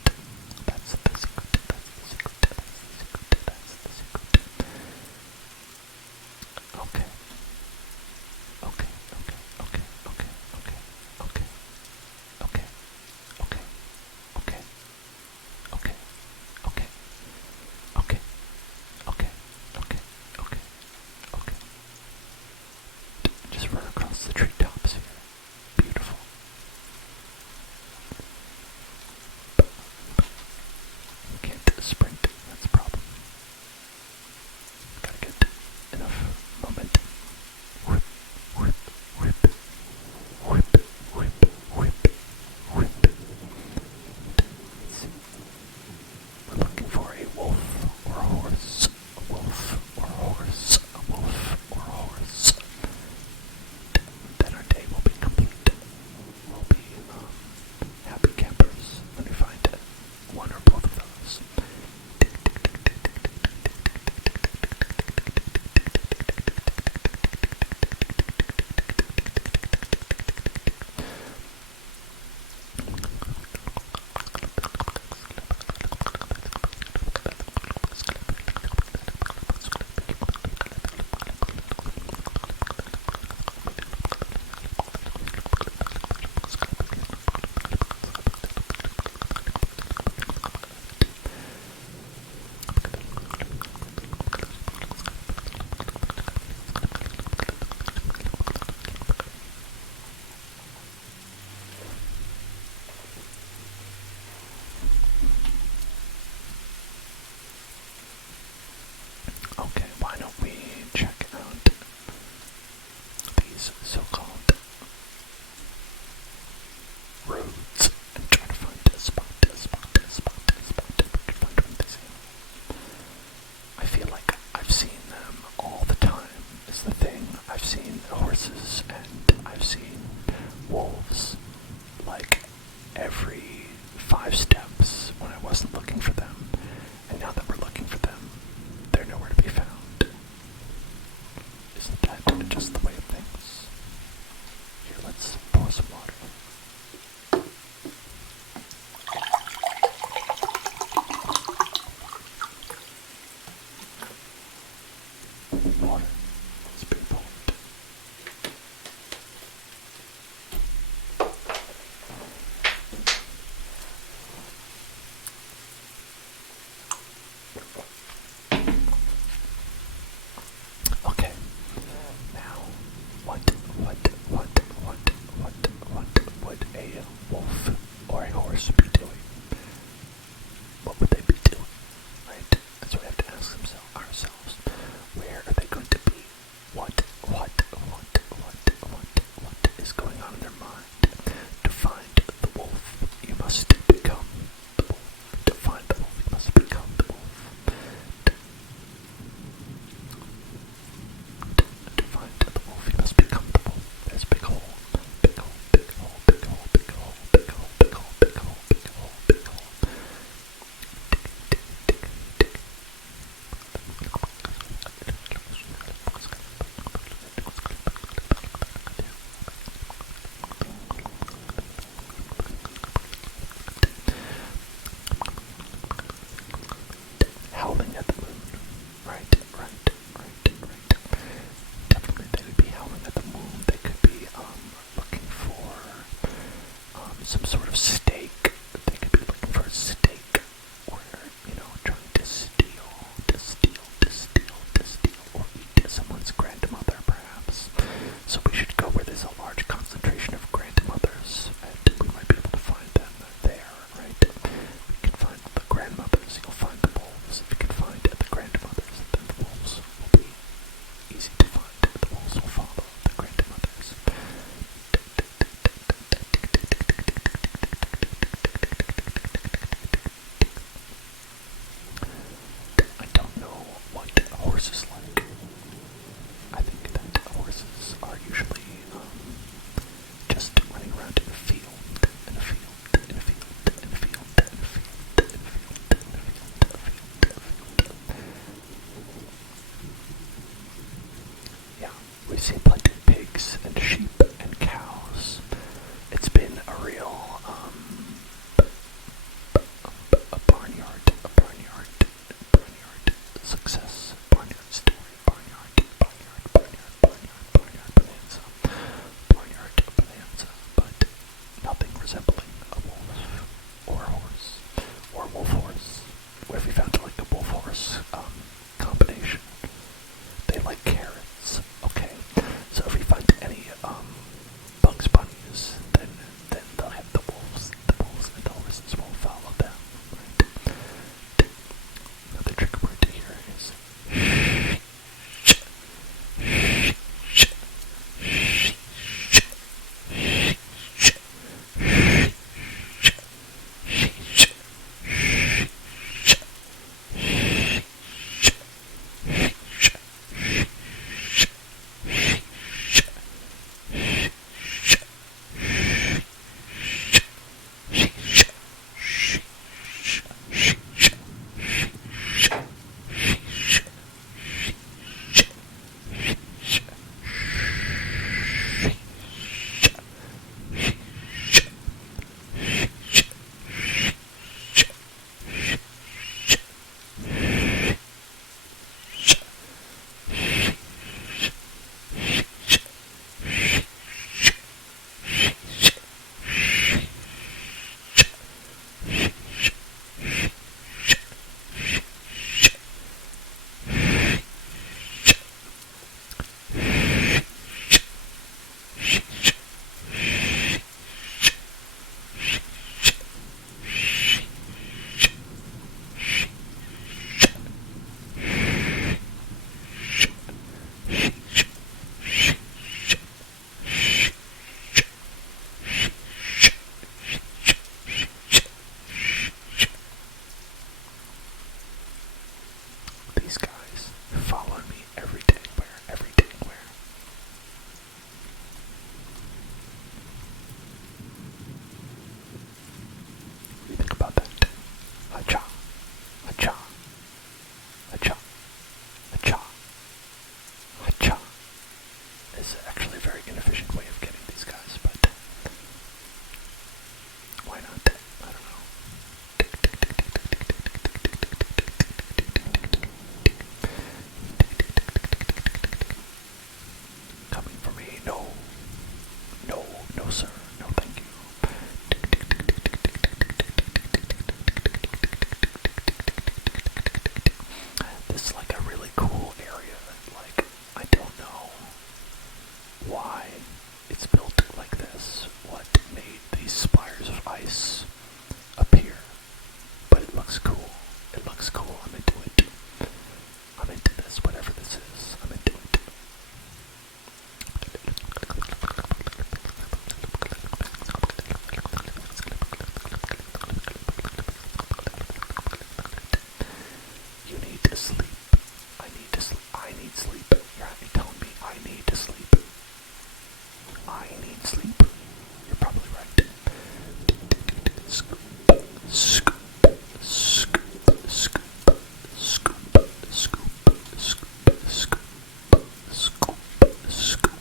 some sort of steak. They could be looking for a steak, or, trying to steal, or eat someone's grandmother, perhaps. So we should go where there's a large concentration of grandmothers, and we might be able to find them there, right? We can find the grandmothers, you'll find the wolves. If you can find the grandmothers, then the wolves will be easy to find. The wolves will follow the grandmothers. I don't know what horses like. I think that horses are usually just running around in a field, in a field, in a field, in a field, in a field, in a field, in a field, in a field. Yeah, we've seen plenty of pigs and sheep and cows. It's been a real a barnyard success, barnyard story, barnyard bonanza, but nothing resembling a wolf or a horse or wolf horse. What if we found like a wolf horse combination? They like carrots. Okay, so if we find any Bugs Bunnies, then they'll have the wolves and the horses will follow them. Right? Another trick word here is these guys follow me every day where. What do you think about that? Hacha, hacha, hacha, hacha, hacha is actually a very inefficient way of getting these guys, but why not? I don't know. Coming for me, no, sir, no thank you. This is like a really cool area, like, I don't know why it's built like this, what made these spires of ice appear, but it looks cool, I'm into it, I'm into this, whatever this is, I'm into it. You need to sleep. I need sleep. You're telling me I need to sleep. I need sleep. You're probably right. Scoop, scoop, scoop, scoop, scoop, scoop, scoop, scoop, scoop, scoop,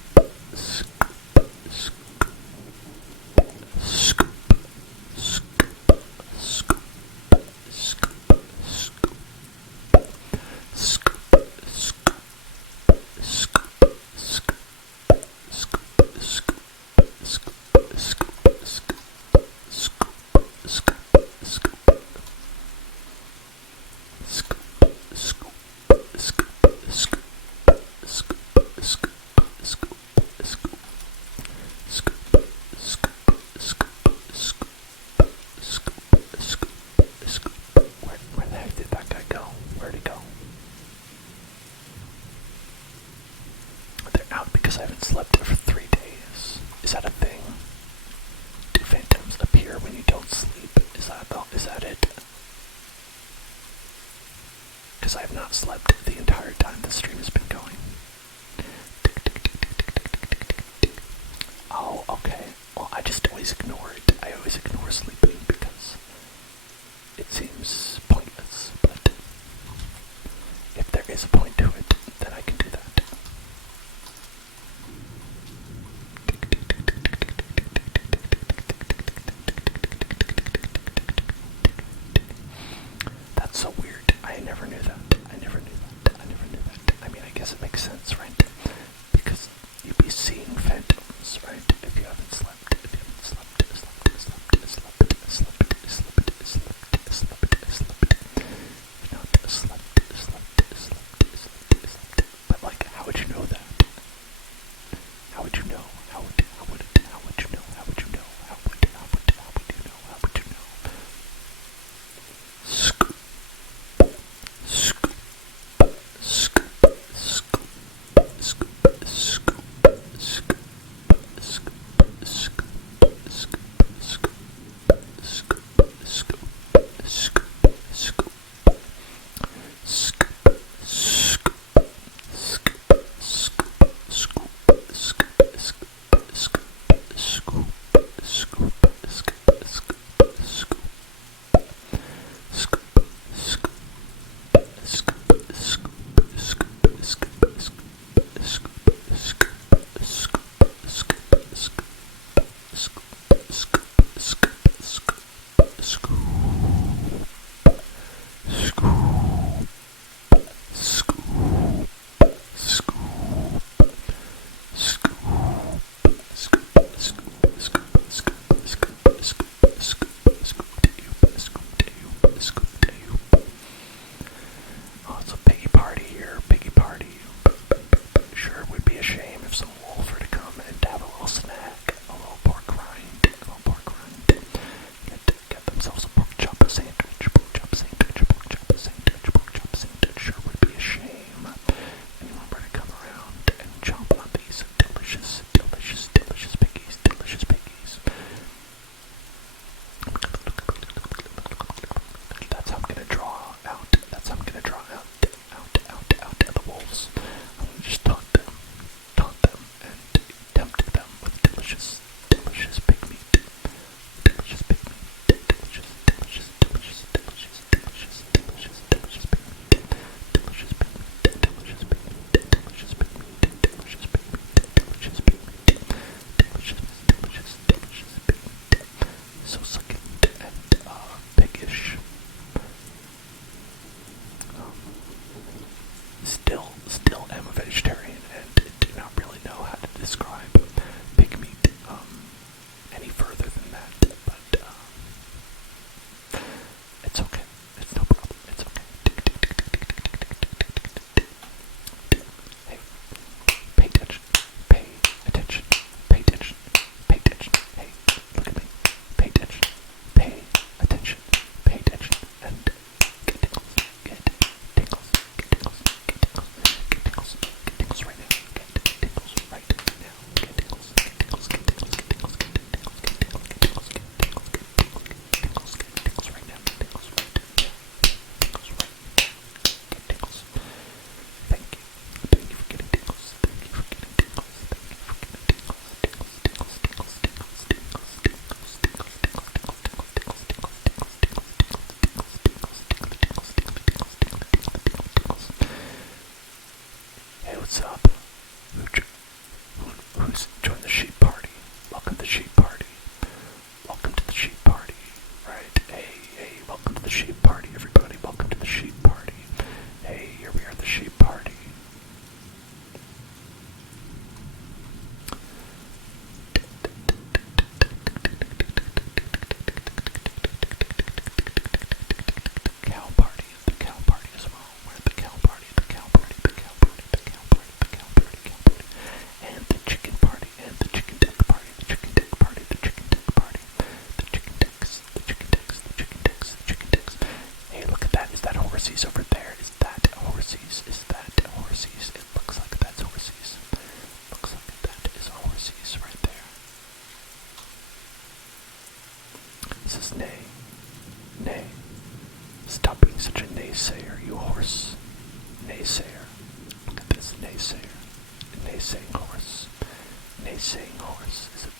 Oh, okay. Well, I just always ignore it. I always ignore sleeping because it seems pointless, but if there is a point to it, then I can do that. That's so weird. I never knew that. I never knew that. I never knew that. I mean, I guess it makes sense, right? Because you'd be seeing phantoms, right? If you haven't slept. If you haven't slept. You've not slept. But like, how would you know that? How would you know? How would you know? How would you know? How would you know? How would you know? Scoop, scoop, scoop, scoop, scoop, scoop, scoop, scoop, scoop, scoop, scoop, scoop, scoop, scoop, scoop. Oh, it's a piggy party here, piggy party. Sure, it would be a shame if some wolf were to come and have a little snack, a little pork rind, Get themselves a pork chop sandwich, Sure would be a shame. Anyone were to come around and chomp on these delicious piggies, That's how I'm gonna draw out. The wolves. I'm gonna just taunt them, and tempt them with delicious pig meat. Delicious pig meat. Delicious pig meat. So succulent and piggish. Still am a vegetarian and do not really know how to describe pig meat any further than that, but it's okay. It's no problem. It's okay. Hey, pay attention. Pay attention. Pay attention. Pay attention. Hey, look at me. Pay attention. Pay attention. Pay attention. And get tingles. Get tingles. Get tingles. Get tingles. Get tingles. Get tingles right now. Get tingles right now. Get tingles. Get tingles. Get tingles. Get tingles. Get tingles. Get tingles. Get tingles. Get tingles. Get tingles. Get tingles right now. Tingles right now. Tingles right now. Get tingles. Thank you. Thank you for getting tingles. Thank you for getting tingles. Thank you for getting tingles. Tingles. Tingles. Tingles. Tingles. Tingles. Tingles. Tingles. Tingles. Hey, what's up? Who's joined the sheep party? Welcome to the sheep party. Welcome to the sheep party. Right? Hey, welcome to the sheep party, everybody. Welcome to the sheep party. Hey, here we are, the sheep party. Cow party as well. We're at the cow party, and the chicken party, and the chicken duck party, the chicken duck party, the chicken duck party, the chicken ducks, the chicken ducks, the chicken ducks, the chicken ducks. Hey, look at that. Is that horsies over there? Is that horsies? Is that horsies? It looks like that's horsies. Looks like that is horsies right there. This is Nay. Nay. Stop being such a naysayer, you horse. Naysayer. Look at this naysayer. Naysaying horse. Naysaying horse is a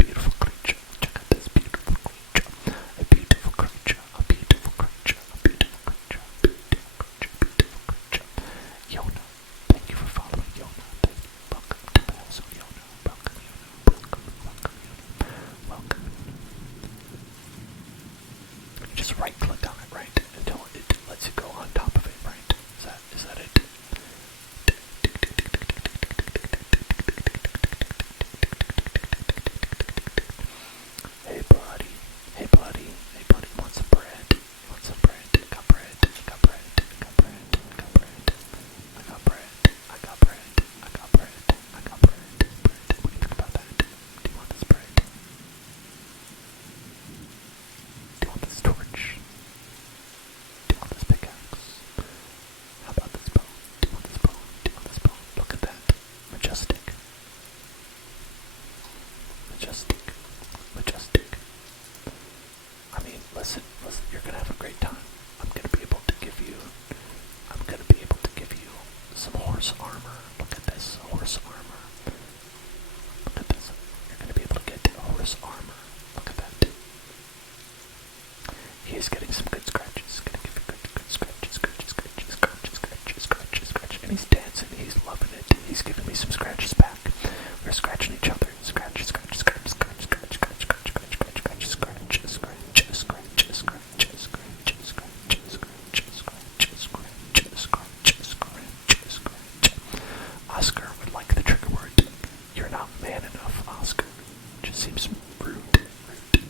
just seems rude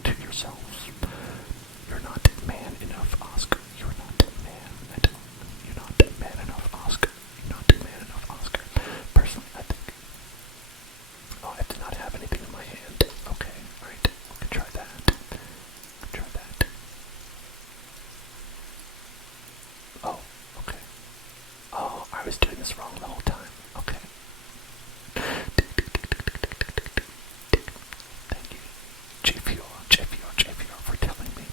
to yourselves. You're not man enough, Oscar. You're not man enough. You're not man enough, Oscar. You're not man enough, Oscar. Personally, I think. Oh, I did not have anything in my hand. Okay, alright. We can try that. Try that. Oh, okay. Oh, I was doing this wrong the whole time. Okay. Thank you. JPR for telling me.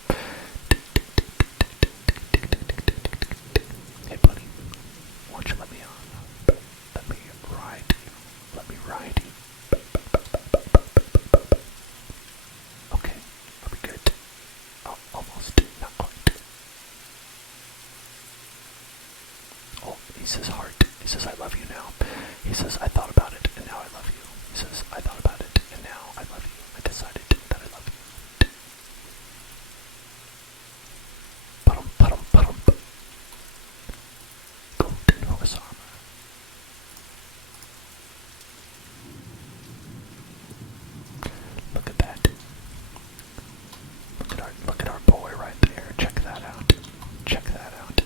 Hey buddy, why don't you let me on? Let me ride you. Let me ride you. Okay, are we good? Oh, almost. Not quite. Oh, he says heart. He says I love you now. He says I thought about it and now I love you. He says I thought about it and now I love you. I decided that I love you. Ba-dum. Golden horse armor. Look at that. Look at our boy right there. Check that out. Check that out.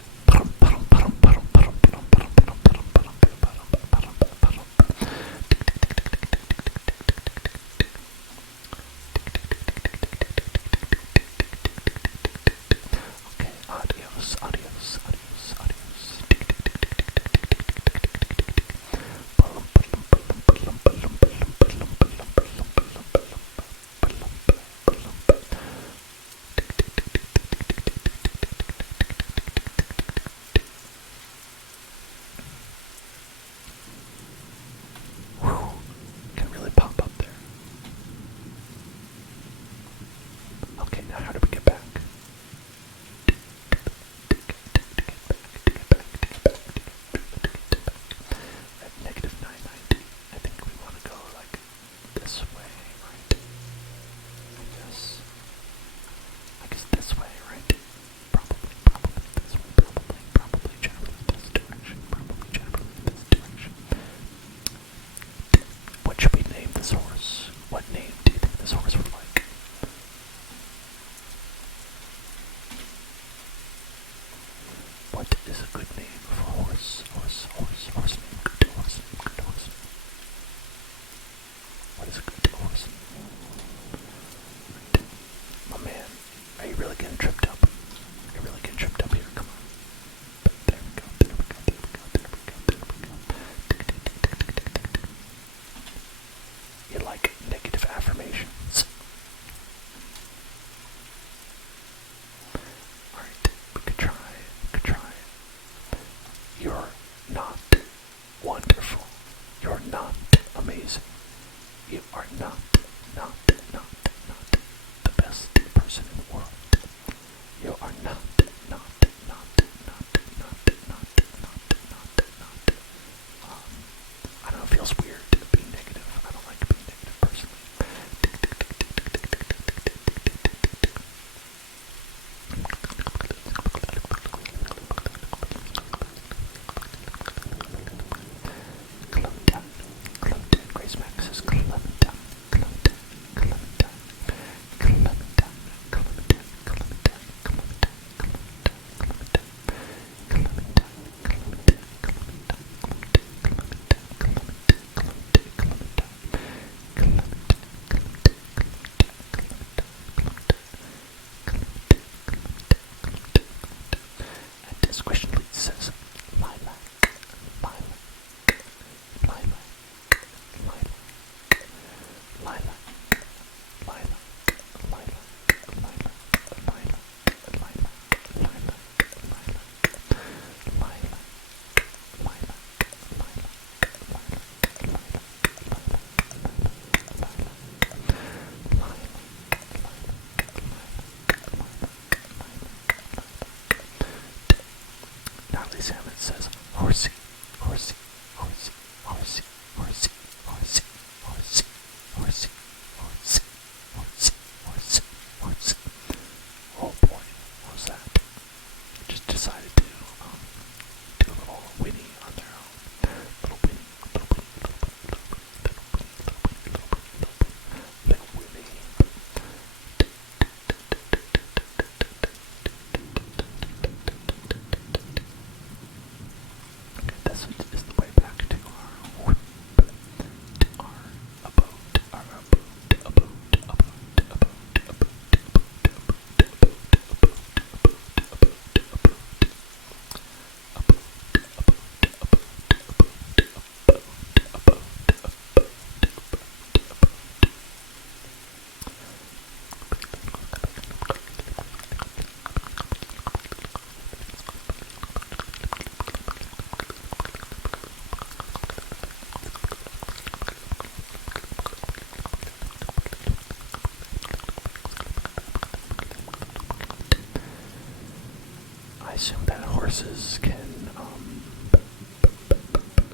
Okay, adios. Whew, can really pop up there. Okay, now how do we get back? At negative 990, I think we want to go like this way, right? I guess this way, right? Probably this way, probably generally this direction, What should we name this horse? What name do you think this horse would like? What is a good name for a horse? Horse name, good horse. What is a good horse? Right. My man, are you really getting tripped up? You're really getting tripped up here, come on. There we go. You like negative affirmations? Alright, we could try. You're not wonderful. You're not amazing. You are not the best person in the world. assume that horses can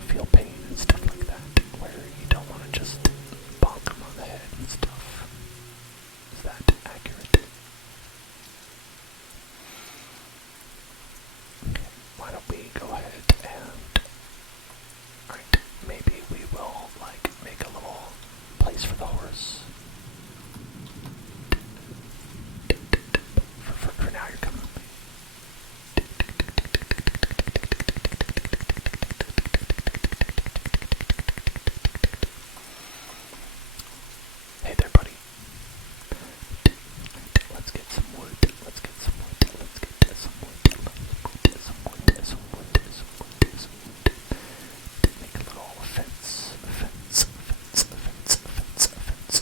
feel pain and stuff like that, where you don't want to just bonk them on the head and stuff. Is that accurate? Okay, why don't we go ahead and... Alright, maybe we will, like, make a little place for the horse. For now, you're coming with me. Hey there, buddy. Let's get some wood. Let's get some wood. Let's get some wood. Some wood. Some wood. Some wood. Some wood. Make a little fence. Fence. Fence. Fence. Fence. Fence. Fence.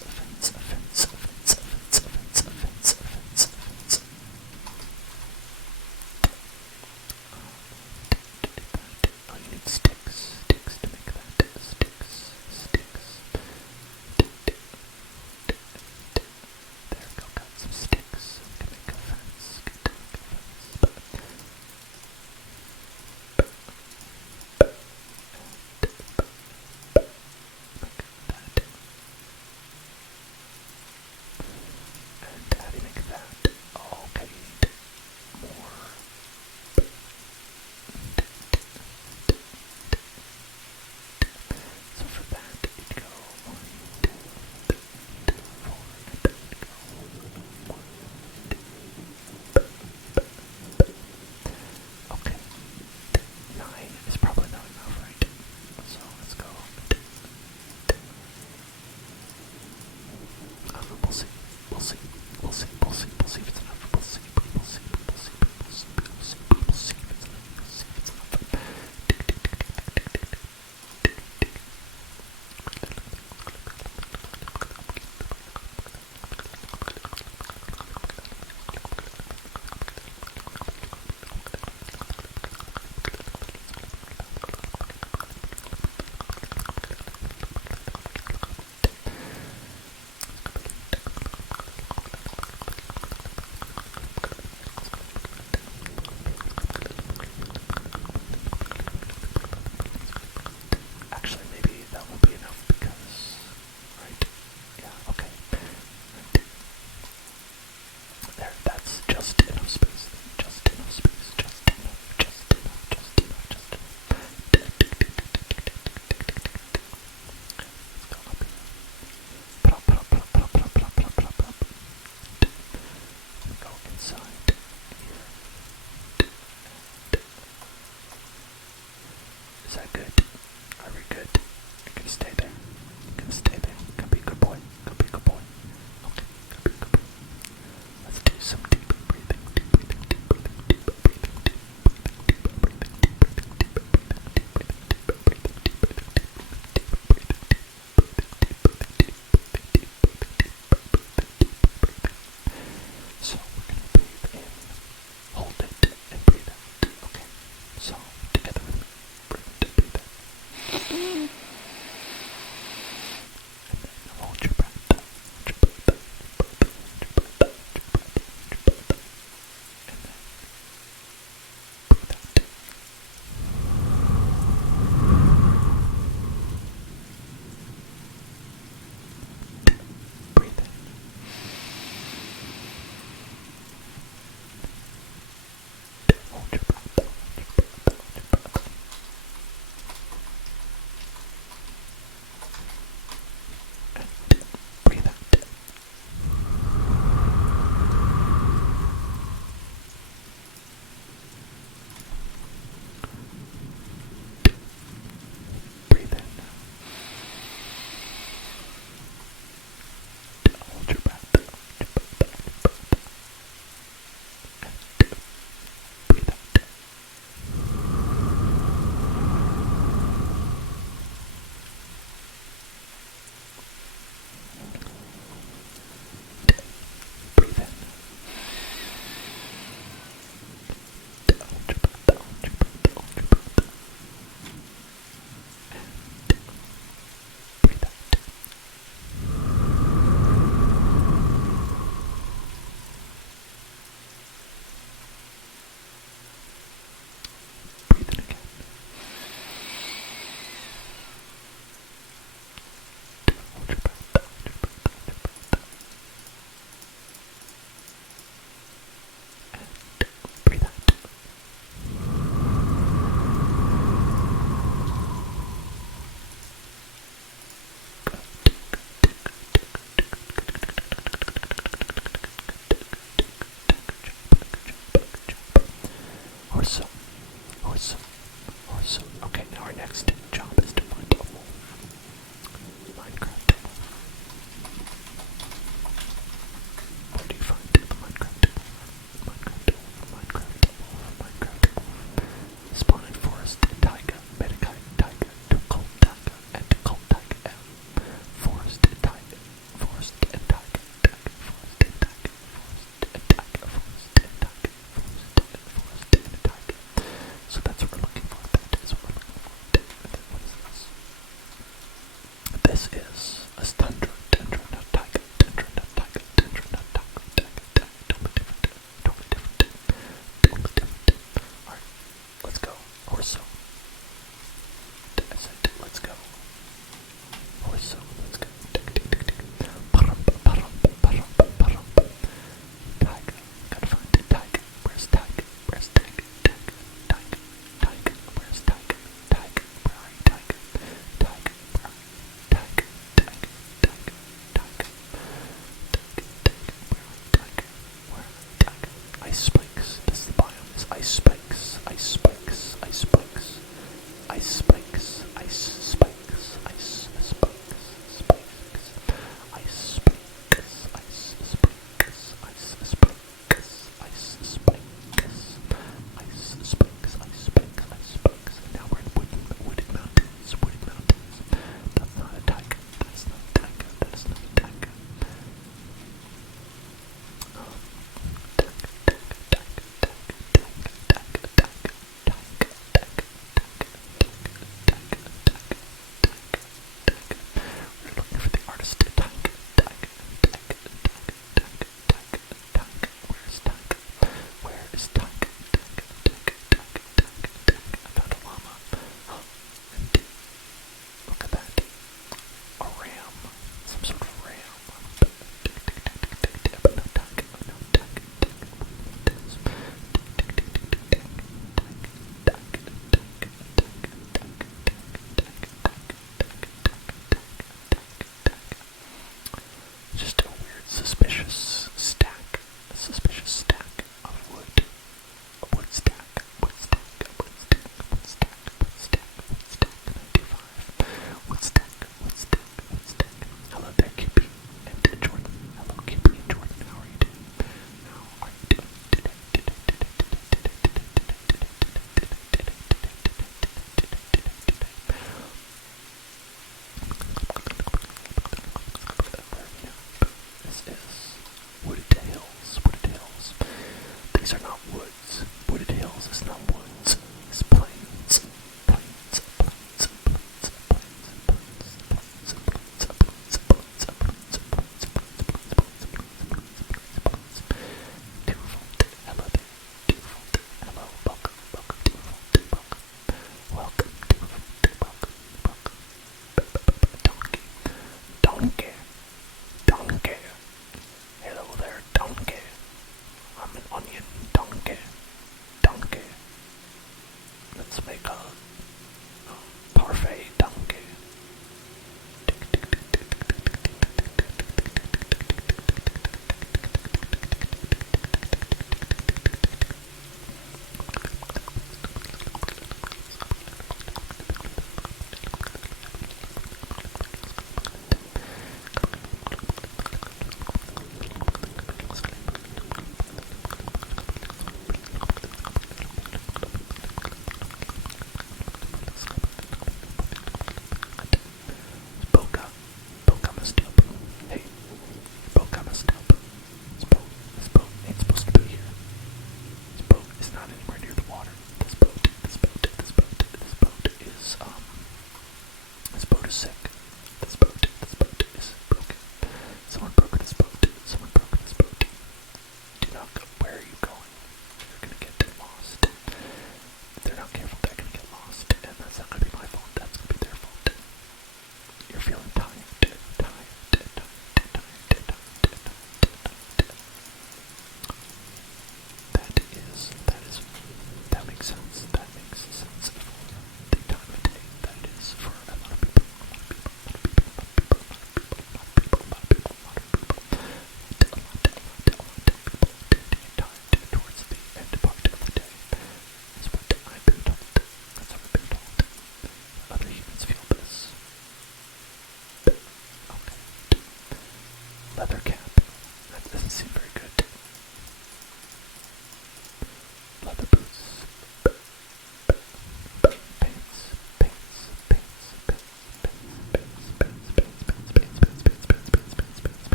Fence. Fence. Fence. Fence. Fence. Fence. Fence. Oh, you need sticks. Sticks to make that. Sticks. Sticks. There we go, got some sticks. We can make a fence. Good to make a fence. And how do you make that? Okay, more. So for that, you'd go 1, 2, 3, 4, and then you'd go 1, 2. Okay, 9 is probably not enough, right? So let's go. We'll see. We'll see. We'll see. We'll see. We'll see if it's enough. We'll see. We'll see. We'll see. We'll see. We'll see. We'll see if it's enough. We'll see if it's enough. Actually, maybe that won't be enough because, right? Yeah, okay. Right. There, that's just enough space. Just enough space. Just enough. Just enough. Just enough. Just enough. Let's go up here. Put up, put up, put up, put up, put up, put up, put up, put up, put up. Go inside here. Is that good? Are we good? You're gonna stay there. You're gonna stay there. Gonna be a good boy. Gonna be a good boy. Okay, gonna be a good boy. Let's do some deep breathing. Deep breathing. Deep breathing. Deep breathing. Deep breathing. Deep breathing. Deep breathing. Deep breathing. Deep breathing. Deep breathing. Deep breathing. Deep breathing. Deep breathing. Deep breathing. Deep breathing. Deep breathing. Deep breathing. Deep breathing. So we're gonna breathe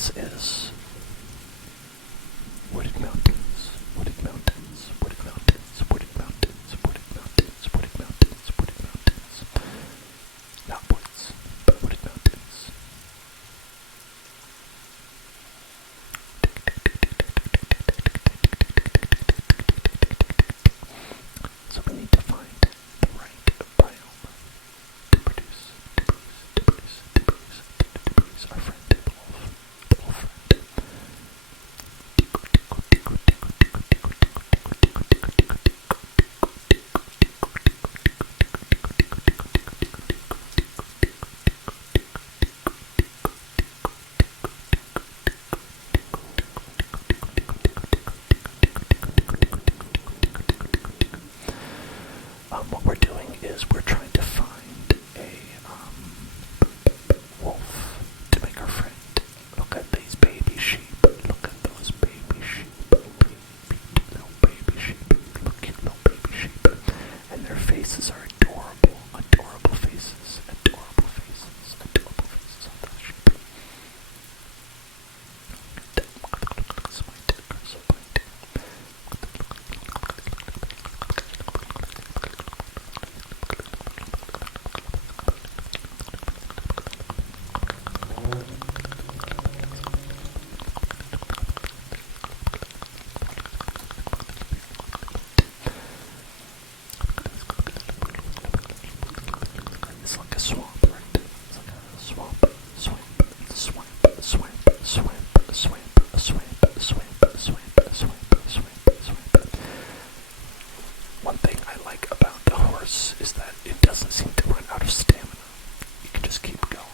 guess is wooded mountains, wooded mountains, wooded mountains, wooded mountains, wooded mountains, wooded mountains, wooded mountains. Not woods, but wooded mountains. So we need to find the right biome to produce our friend the wolf friend. What we're doing is we're trying to find a wolf to make our friend. Look at these baby sheep. Look at those baby sheep. Little baby sheep. Look, cute little baby sheep. And their faces are adorable. Adorable faces. Adorable faces. Adorable faces on those sheep. It's like a swamp, right? It's like a swamp, swamp, swamp, swamp, swamp, swamp, swamp, swamp, swamp, swamp, swamp, swamp. One thing I like about the horse is that it doesn't seem to run out of stamina. You can just keep going.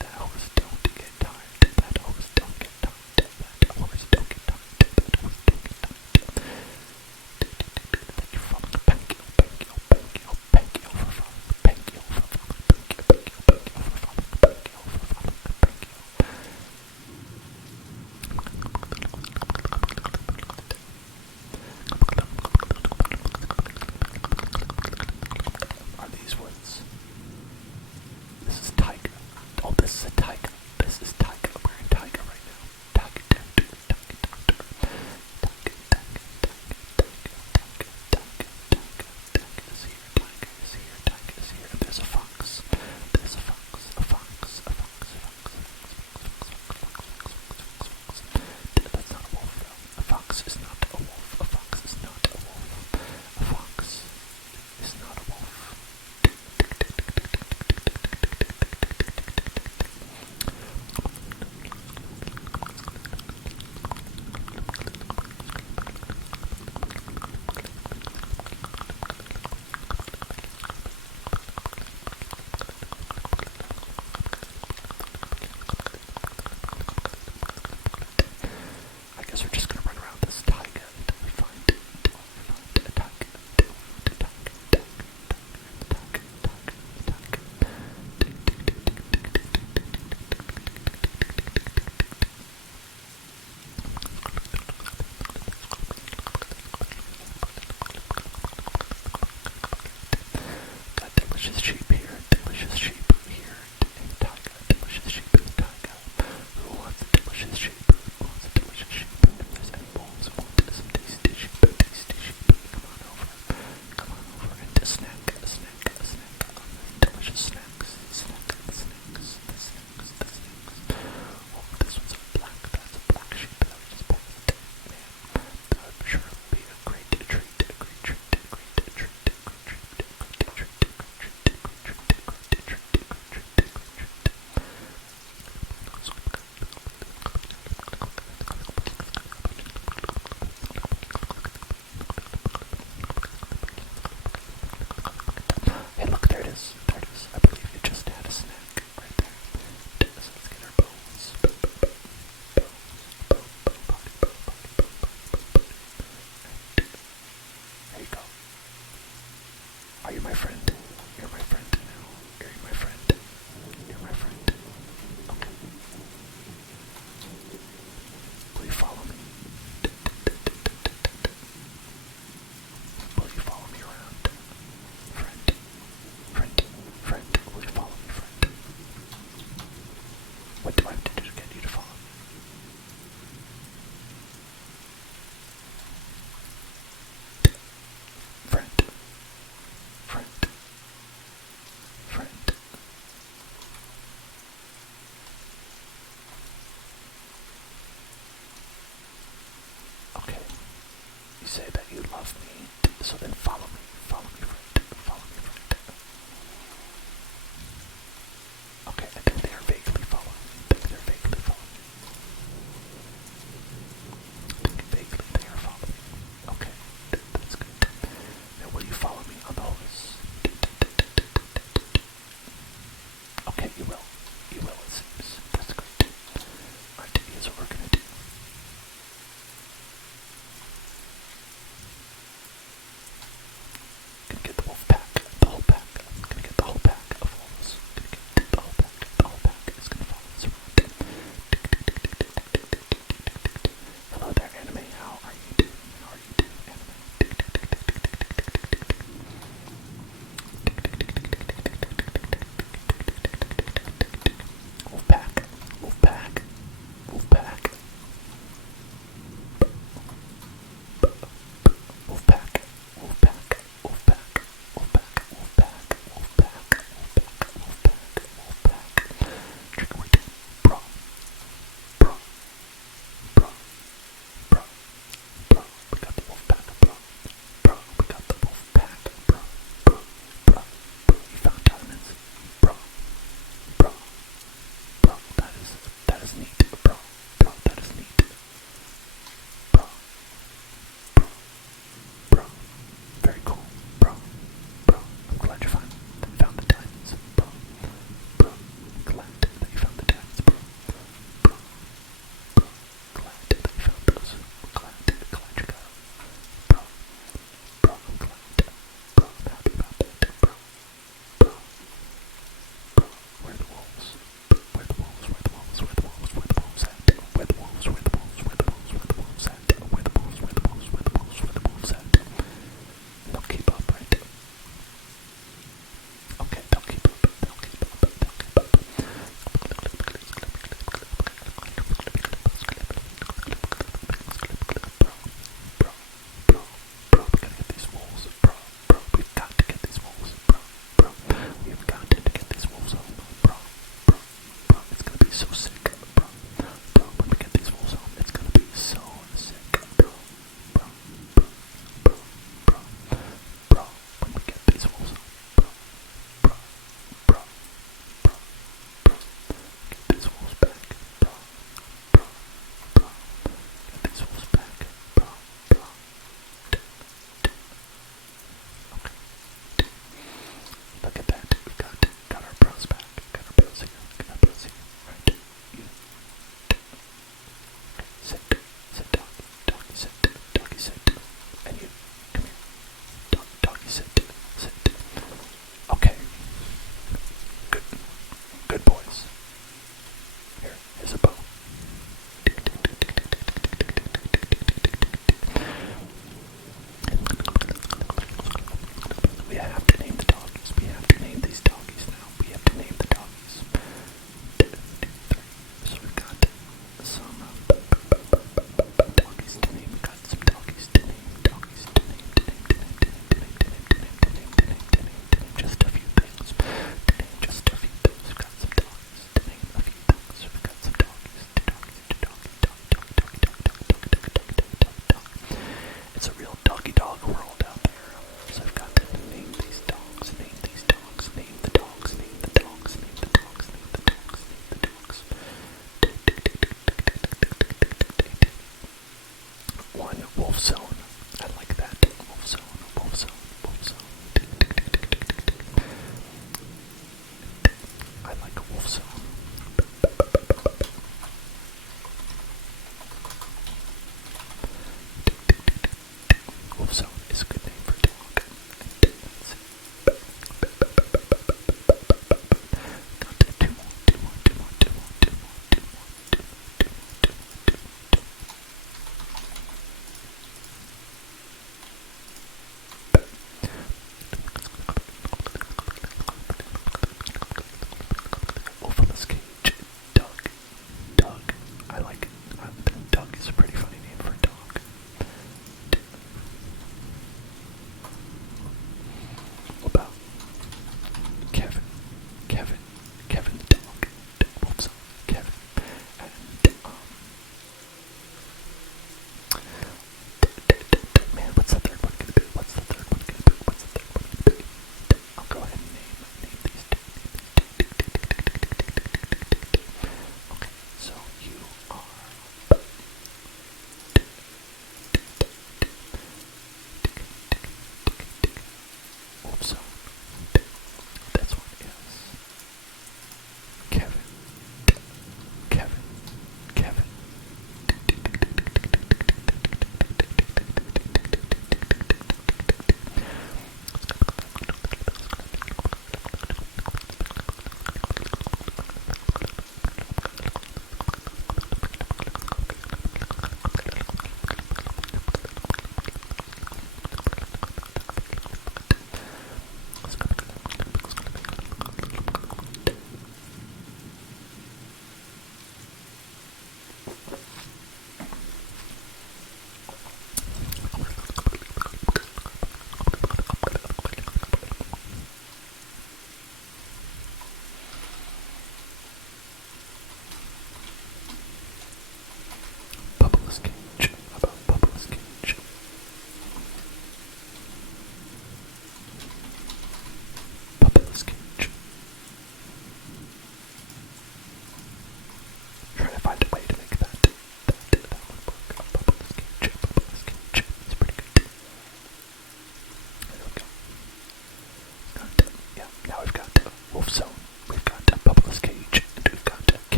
That horse don't get tired. That horse don't get tired. That horse don't get tired. That horse don't get tired. Thank you for following. Thank you for following. Thank you for following. Thank you for following. Thank you for following. Thank you for following. Thank you. Are these woods? This is taiga. Oh, this is a taiga. This is taiga. We're in taiga right now. Taiga, taiga, taiga, taiga, taiga, taiga is here. Taiga is here. Taiga is here. And there's a fox. There's a fox. A fox. A fox. A fox. That's not a wolf though. A fox is not a wolf. A fox is not a wolf. A fox is not a wolf. I guess we're just gonna run around this taiga until we find a taiga. Got delicious sheep here, delicious sheep here in the taiga, delicious sheep in the taiga. Who wants a delicious sheep? Who wants a delicious sheep? If there's any wolves who want some tasty sheep, come on over. Come on over and a snack on the delicious snacks. Oh, this one's a black, that's a black sheep that we just passed. Man, I'm sure it'll be a great treat. Hey, look, there it is. I believe you just had a snack right there. So let's get our bones. There you go. Are you my friend? You're my friend now. Are you my friend? You're my friend. Okay. Will you follow me? Will you follow me around? Friend, will you follow me, friend? What do I have to do to get you to follow me? You say that you love me, so then follow me, friend, follow me, friend. Okay, I think they are vaguely following me. I think they're vaguely following me. I think vaguely they are following me. Okay, that's good. Now will you follow me on the horse? Okay, you will. You will, it seems. That's great. Alright, here's what we're gonna do. Gonna get the wolf pack, the whole pack. Gonna get the whole pack of wolves. Gonna get the whole pack. The whole pack is gonna follow us around. Hello there, anime. How are you doing? How are you doing, anime? Wolf pack. Wolf pack. Wolf pack. Wolfpack, Wolfpack, Wolfpack, Wolfpack, Wolfpack, Wolfpack, Wolfpack, Wolfpack. Trick or treat, bro, bro, bro, bro, bro. We got the Wolfpack, bro, bro. We got the Wolfpack, bro, bro, bro, bro. You found diamonds, bro, bro, bro. That is neat, bro, bro. That is neat, bro. Bro, very cool, bro, bro, I'm glad you found the diamonds, bro, bro, glad that you found the diamonds, bro, bro, bro, glad that you found those, glad you got them, bro, bro, I'm glad, bro, I'm happy about that, bro, bro, bro, where are the wolves, where the wolves, where the wolves, where the wolves, where the wolves at, where the wolves, where the wolves, where the wolves, where the wolves at, where the wolves, where the wolves, where the wolves, where the wolves at. They'll keep up, right? Okay, they'll keep up, they'll keep up, they'll keep up. Bro, bro, bro, we gotta get these wolves, bro, bro, we've got to get these wolves, bro, bro, we've got to get these wolves home, bro, bro, bro, it's gonna be so sick, bro, bro, when we get these wolves home, it's gonna be so sick, bro, bro, bro, bro, bro, bro, when we get these wolves home, bro, bro, bro, bro, bro, get these wolves back, bro, bro, bro, get these wolves back, bro, bro, okay, look at that, we got our bros back, got our bros here, right,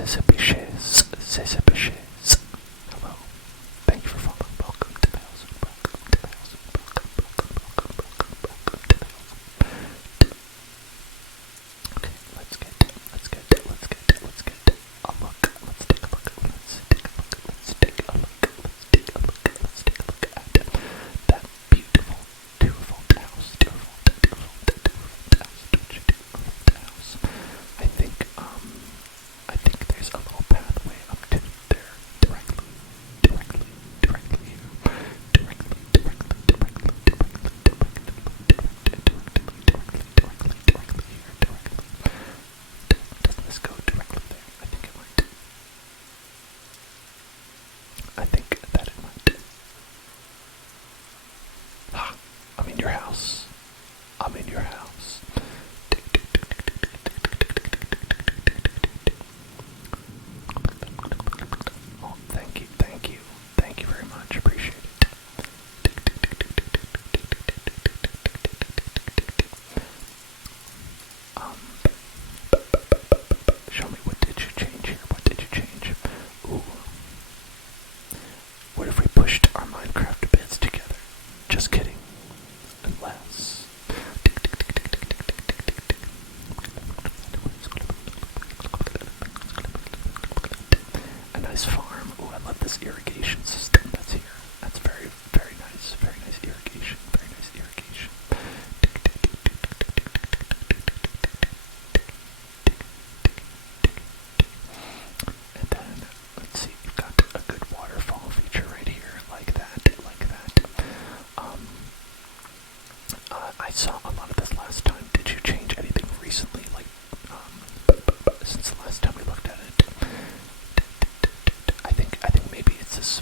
Hello. Thank you for following. Welcome to the house. Welcome to the house. Welcome to the house. Okay, let's get a look. Let's take a look. At that beautiful 2-volt house. 2-volt house. I think there's a little pathway up to there directly here. Doesn't this go directly there? I think it might. I think that it might. Ah, I'm in your house. I'm in your house. Oh, thank you. Thank you very much. Appreciate it. Show me, what did you change here? What did you change? Ooh. What if we pushed our Minecraft bits together? Just kidding. Unless. A nice farm. Ooh, I love this irrigation system that's here. That's very, very nice. Very nice irrigation. Very nice irrigation. And then, let's see, we've got a good waterfall feature right here, like that. I saw a lot of this last time. Did you change anything recently, like, since the last time we looked at it? I think maybe it's this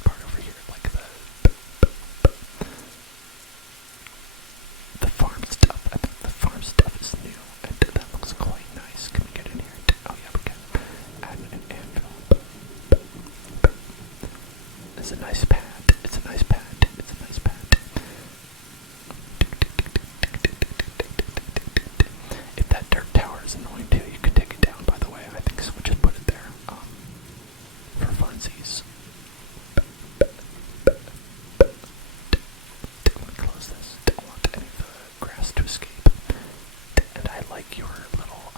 part over here, like the farm stuff. I think the farm stuff is new, and that looks quite nice. Can we get in here? Oh yeah, we can. Add an anvil. It's a nice pad. If that dirt tower is annoying too, you can take it down, by the way. I think someone just put it there, for funsies. Let me close this. Don't want any of the grass to escape. And I like your little,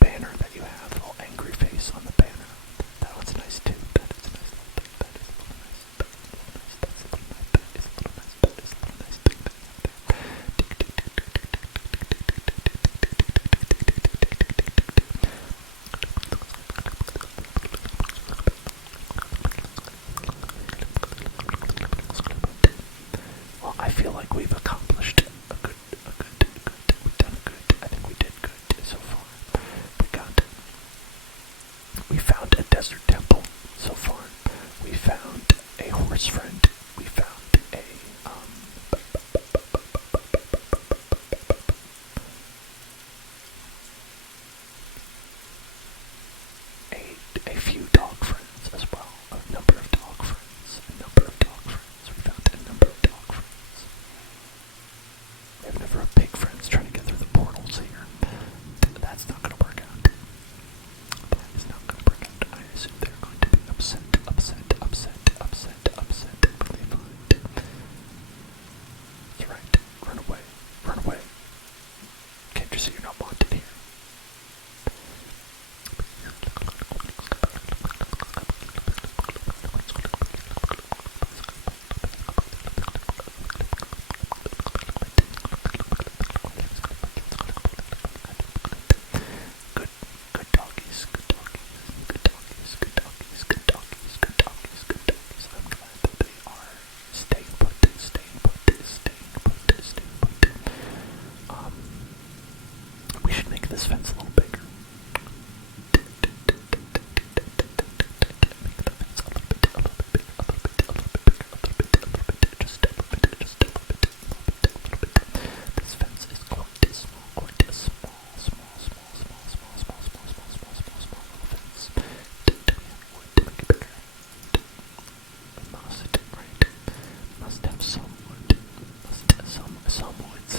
banner that you have, little angry face on the banner. That one's nice too. That is a nice little thing. That is a little nice. That's a little nice. That is a little nice. That is a little nice thing that you have there. Well, I feel like we've accomplished a good, we've done good. I think we did good so far. We found a desert temple so far. We found a horse friend. We found a few dog friends as well. A number of dog friends. We found a number of dog friends. We have a number of pig friends trying to get through the portals here. That's not going to work out. That is not going to work out. I assume they're going to be upset. Really fine. That's right. Run away. Can't you see you're not wanted here? Good doggies. I'm glad that they are staying put. We should make this fence a little bigger. Make the fence a little bit bigger. Just a little bit. This fence is quite small little fence. Do we have wood to make it bigger? We must, right? Must have some wood. Some would say.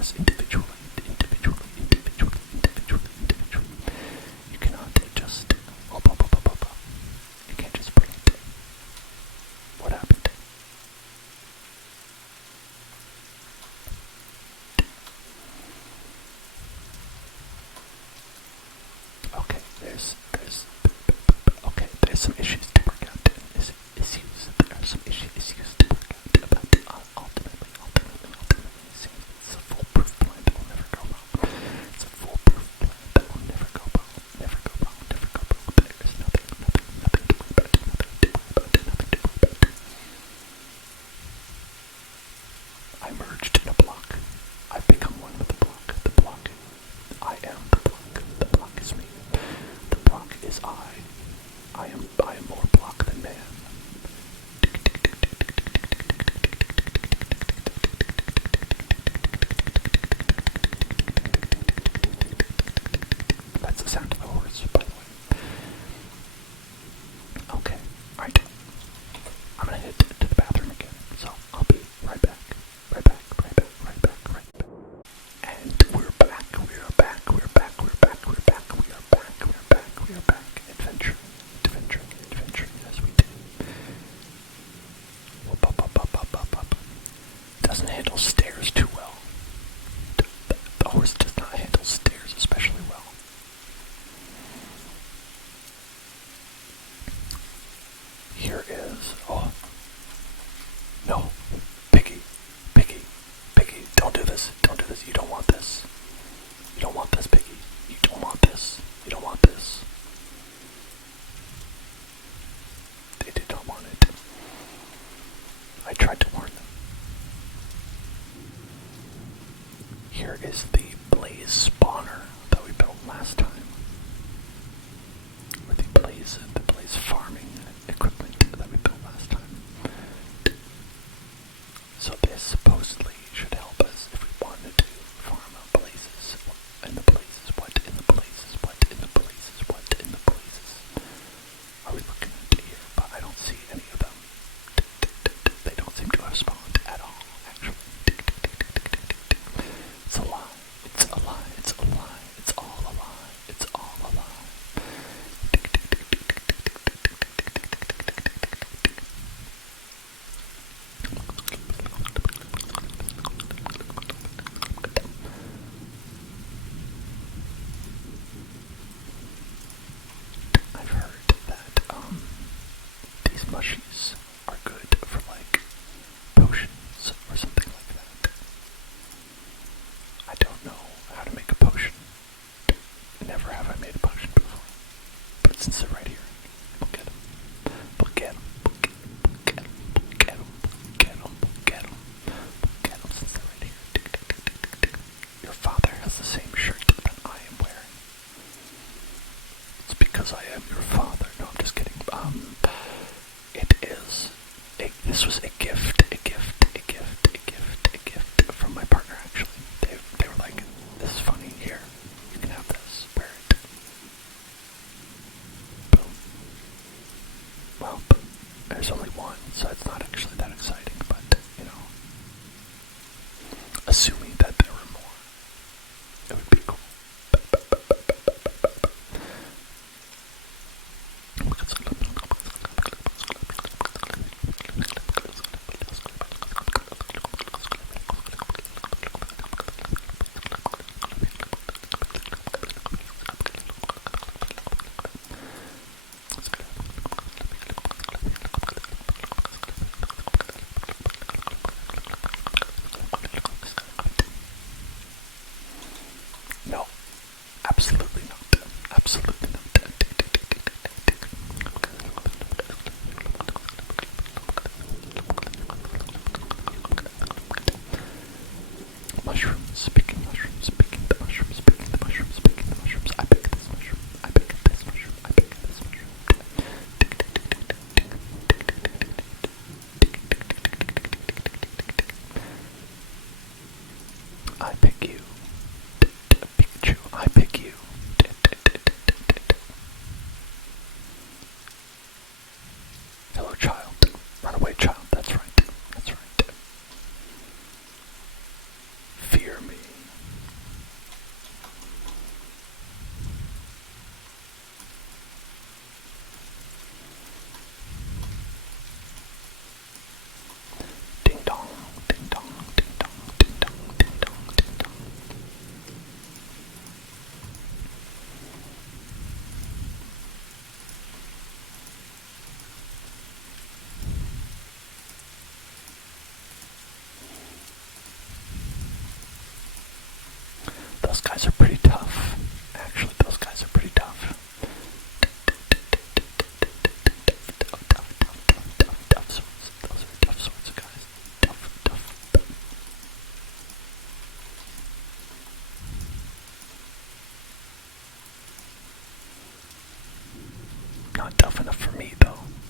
flowers individually. You cannot just you can't just plant. What happened? Okay, there's some issues to work out. There are some issues to work out, but ultimately, it seems it's a foolproof plan that will never go wrong. It's a foolproof plan that will never go wrong. Never go wrong. There's nothing to worry about. I merged in a block. I've become one with the block. The block. I am the block. The block is me. The block is I. I am more block than man. That's the sound of the horse, by the way. Okay, alright. I'm gonna head to the bathroom again, so I'll be right back. Right back. And we're back. Adventuring as we do. Up. Doesn't handle stairs too well. The horse does not handle stairs especially well. Here is, no, Piggy, don't do this, you don't want this, Piggy, you don't want this. They did not want it. I tried to warn them. Here is the blaze spawner that we built last time. With the blaze farming equipment that we built last time. So this supposedly should help us if we wanted to farm blazes. Are we looking at here? But I don't see any of them. They don't seem to have spawned at all, actually. It's a lie. It's all a lie. I've heard that these mushies are good for like potions or something like that. I don't know how to make a potion. Never have I made a potion before. But since they're right here, we'll get them. Since they're right here. Your father has the same shirt that I am wearing. It's because I am your father. No, I'm just kidding. This was a gift from my partner, actually. They were like, this is funny, here, you can have this, wear it. Boom. Well, there's only one, so it's not actually that exciting, but, assuming that there were more, it would be cool. No, absolutely not. Mushrooms, picking the mushrooms. I picked this mushroom. I pick you. Pikachu, I pick you. Hello, child. Runaway child, that's right. Fear me.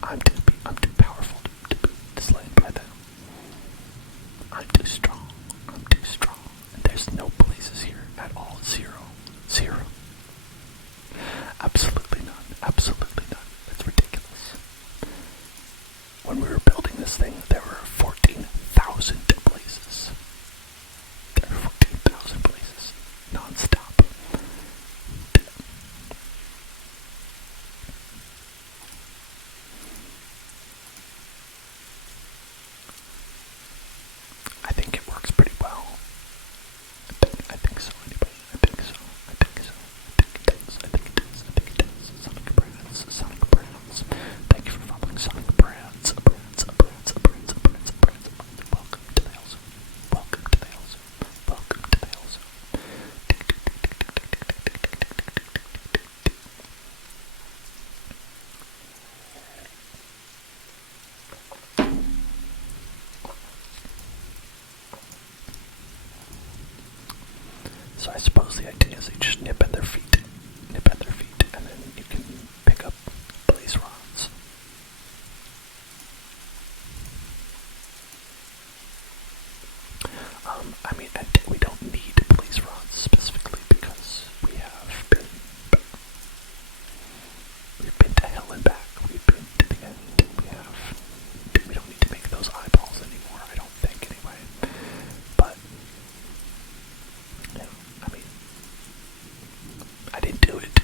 I'm too powerful to be slain by them. I'm too strong. I'm too strong. And there's no places here at all. Zero. Zero. Absolutely none. Absolutely none. That's ridiculous. When we were building this thing, there were 14,000 places. There were 14,000 places. Non-stop. I think it works pretty well. I think so anyway. I think so. I think so. I think it does. I think it does. I think it does. Sonic Brands. Sonic Brands. Thank you for following Sonic Brands. Welcome to the Hills. Welcome to the Hills. Welcome to the Hills. So I suppose the idea is you just nip at their feet, and then you can pick up blaze rods. I mean, we don't need blaze rods specifically because we've been to hell and back. We've been to the end. We don't need to make those eyeballs anymore. I don't think anyway. But yeah, I mean, I didn't do it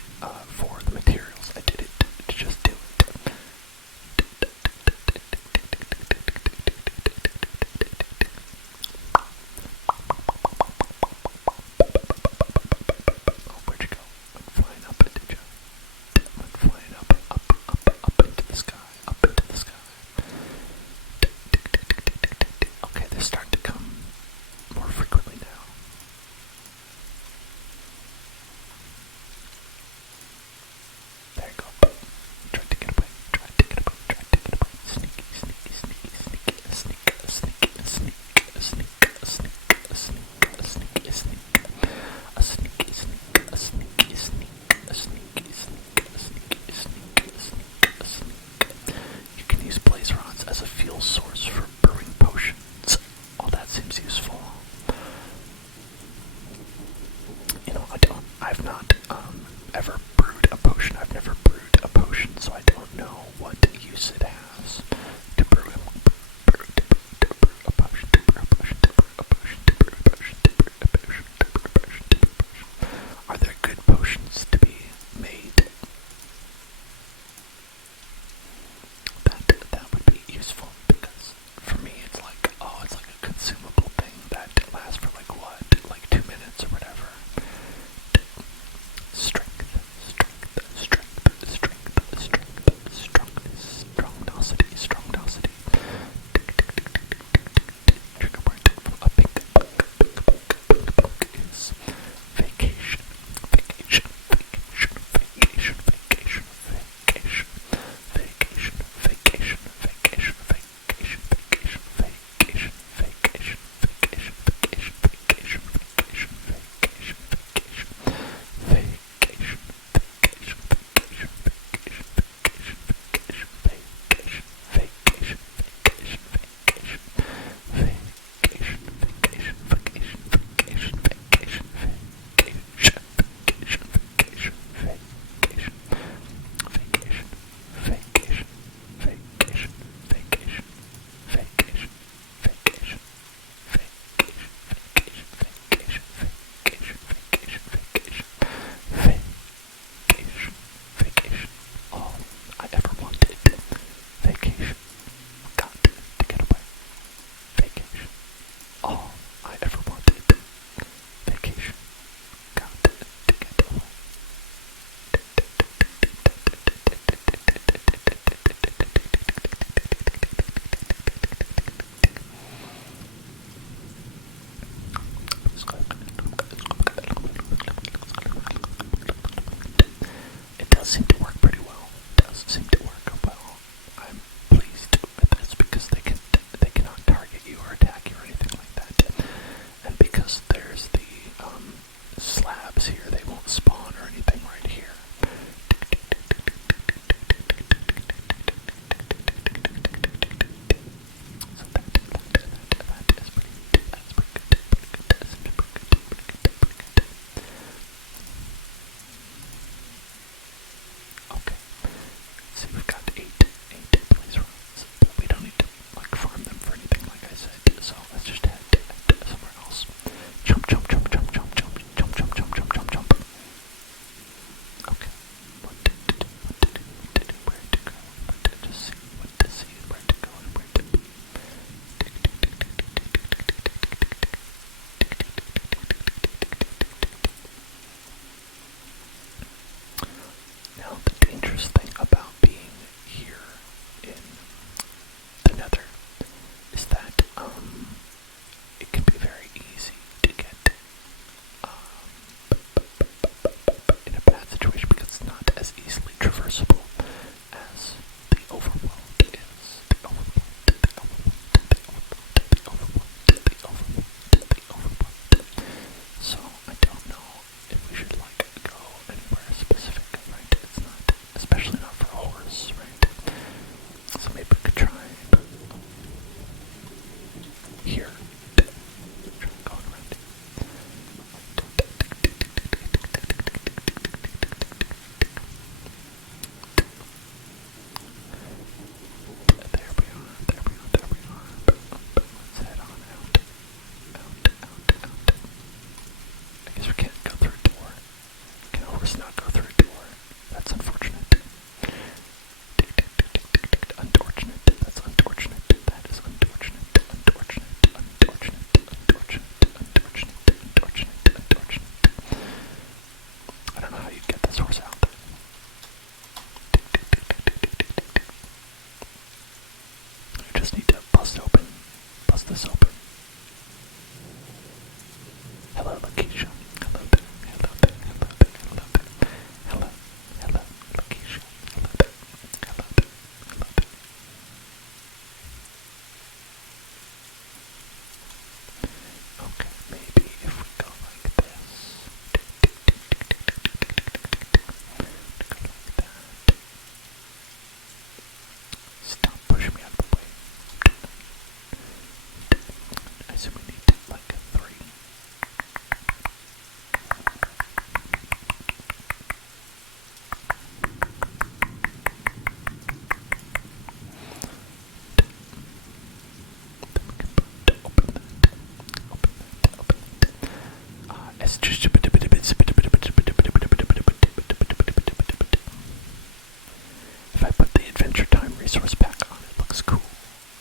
If I put the Adventure Time resource pack on, it looks cool.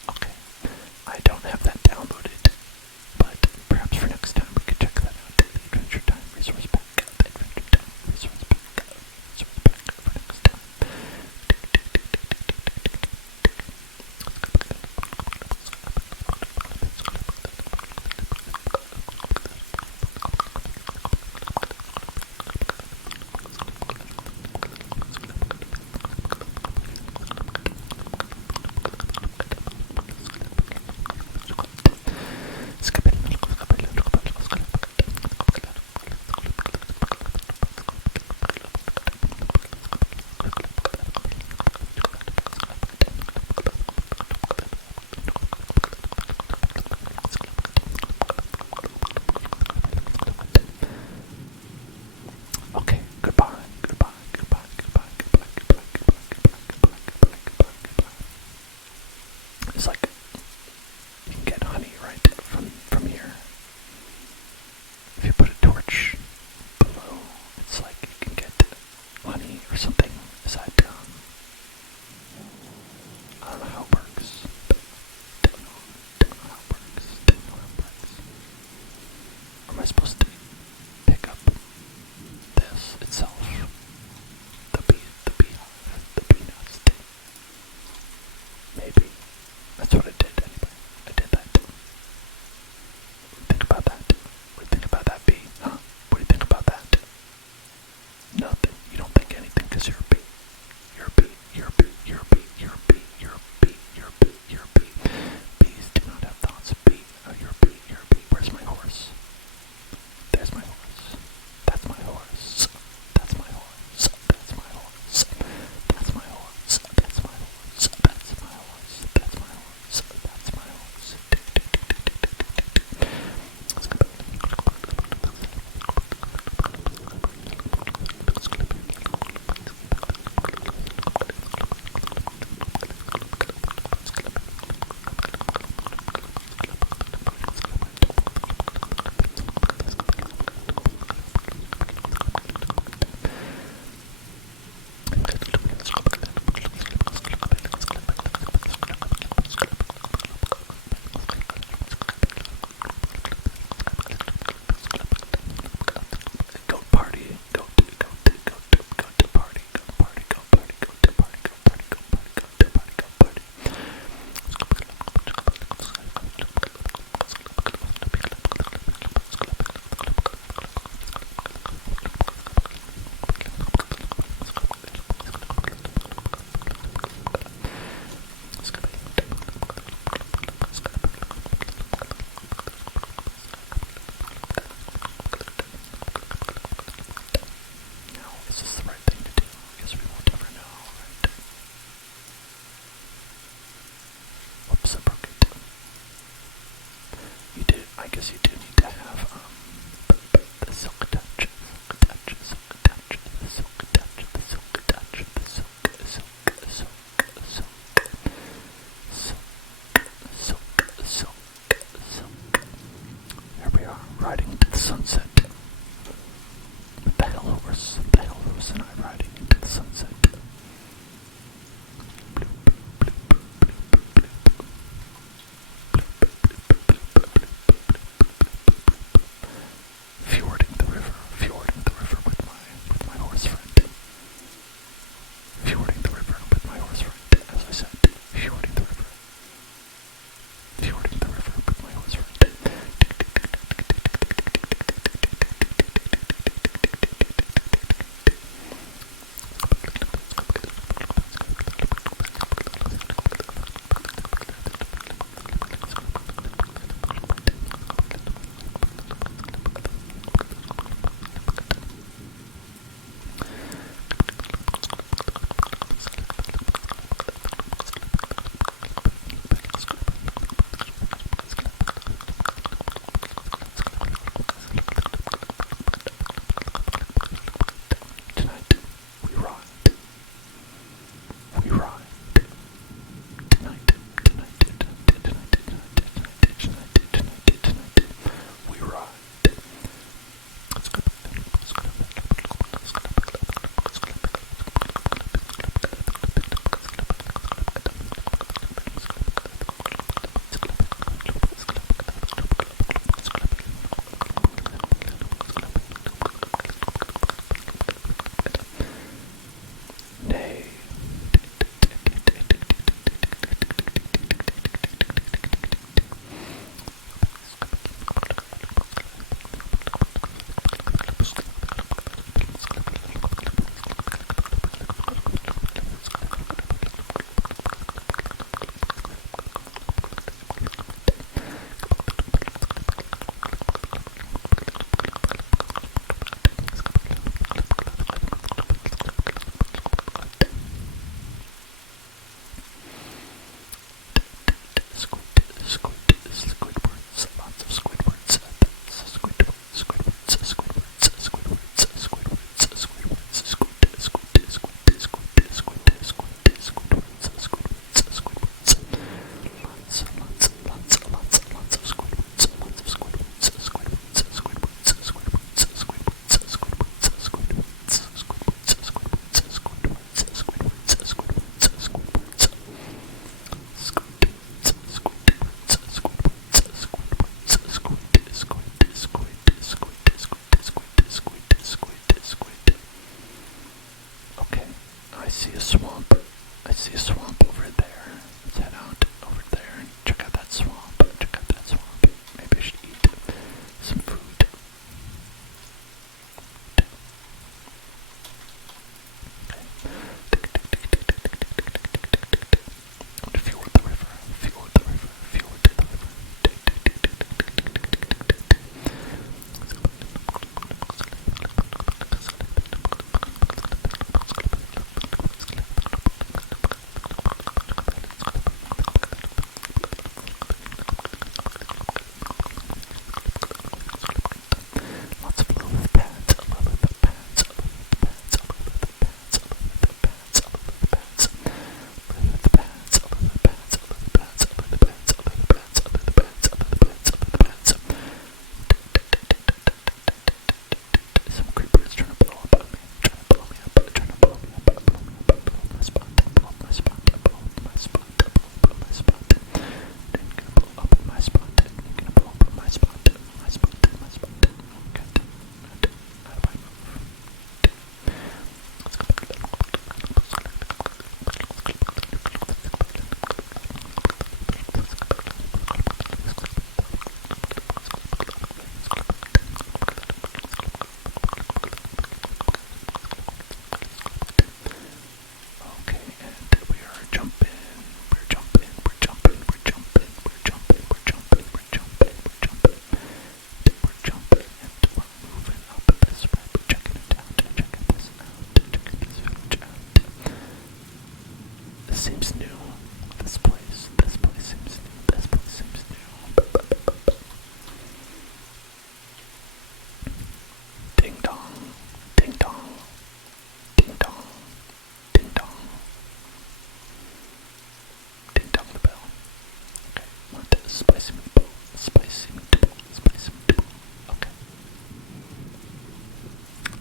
Okay. I don't have that downloaded, but perhaps for next time we could check that out. The Adventure Time resource pack. The Adventure Time resource pack. Resource pack for next time.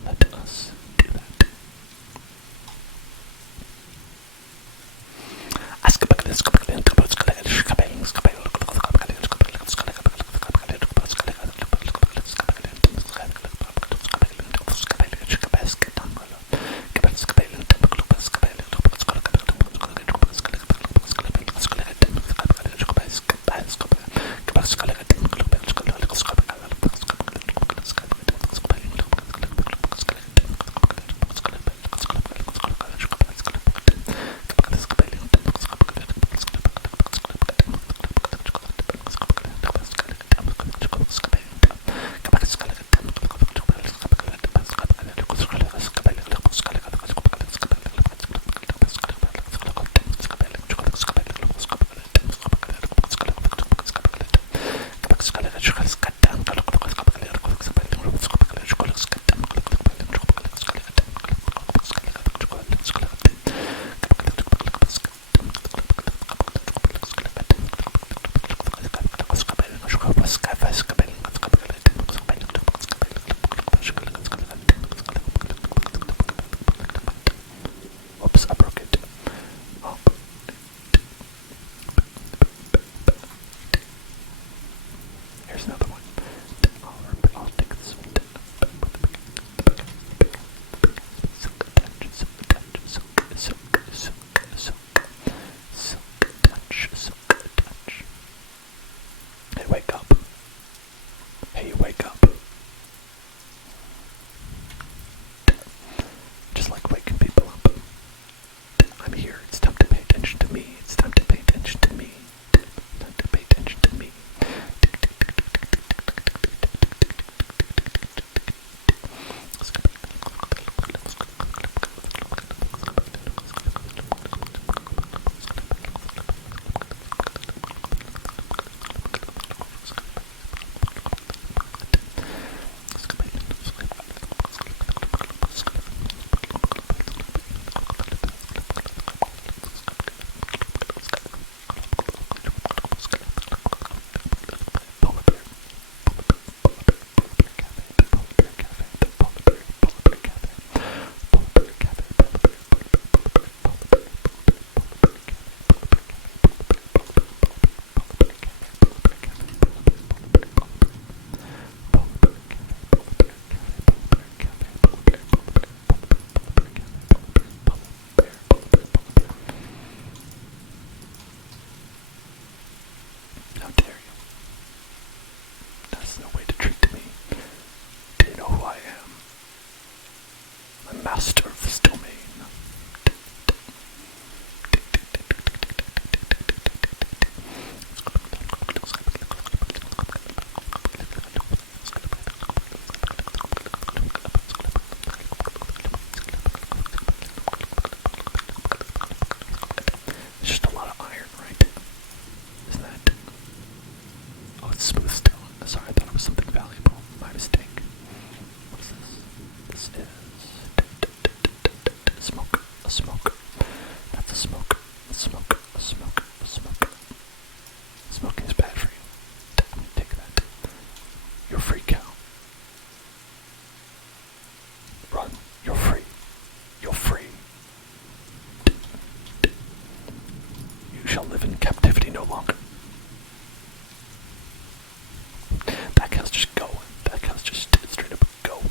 Let us do that. Oops, I broke it. Oh. Here's another one. I'll take this one. Touch. Hey, wake up. Hey, wake up. Just like waking people up. I'm here. It's time to pay attention to me. It's time to pay attention to me. Time to pay attention to me. How dare you? That's no way to treat me. Do you know who I am? I'm master of this domain. It's just a lot of iron, right? Isn't that? Oh, it's smooth stone. Sorry, I thought it was something valuable. My mistake. What is this? This is smoke. A smoke. That's a smoke. A smoke. A smoke. A smoke. Smoking is bad for you. Take that. You're free, cow. Run. You're free. You're free. You shall live in captivity no longer. That cow's just going. That cow's just straight up going.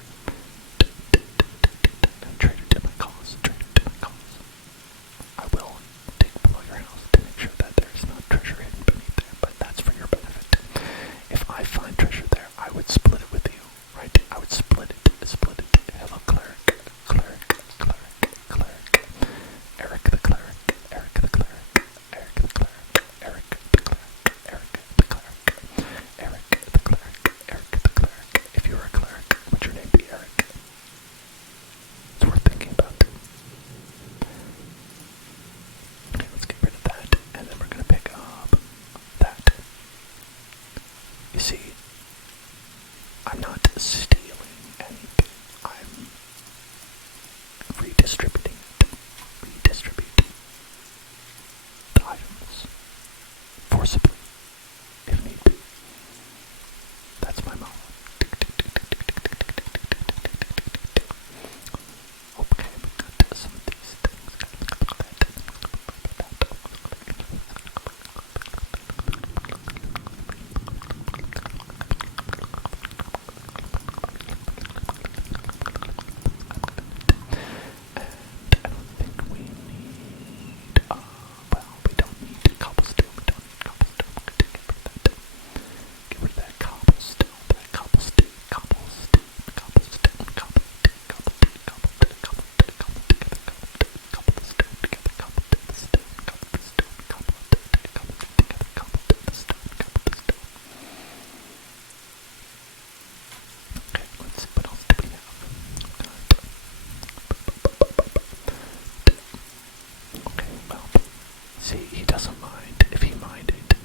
he doesn't mind. If he minded,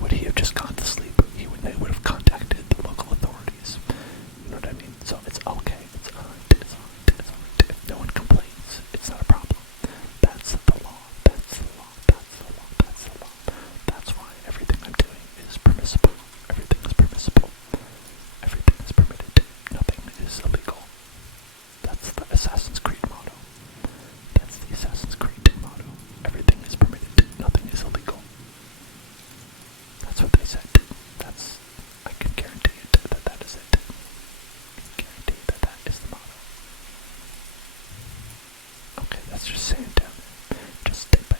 would he have just gone to sleep? They would have contacted the local authorities. You know what I mean? So it's okay. It's alright. It's alright. It's alright. If no one complains, it's not a problem. That's the law. That's the law. That's the law. That's the law. That's why everything I'm doing is permissible. Everything is permissible. Everything is permitted. Nothing is illegal. That's the Assassin's Creed motto. That's the Assassin's Creed motto. Everything is permitted. Nothing is illegal. That's what they said. I can guarantee it that is it. I can guarantee that is the motto. Okay, that's just sand down there. Just a bag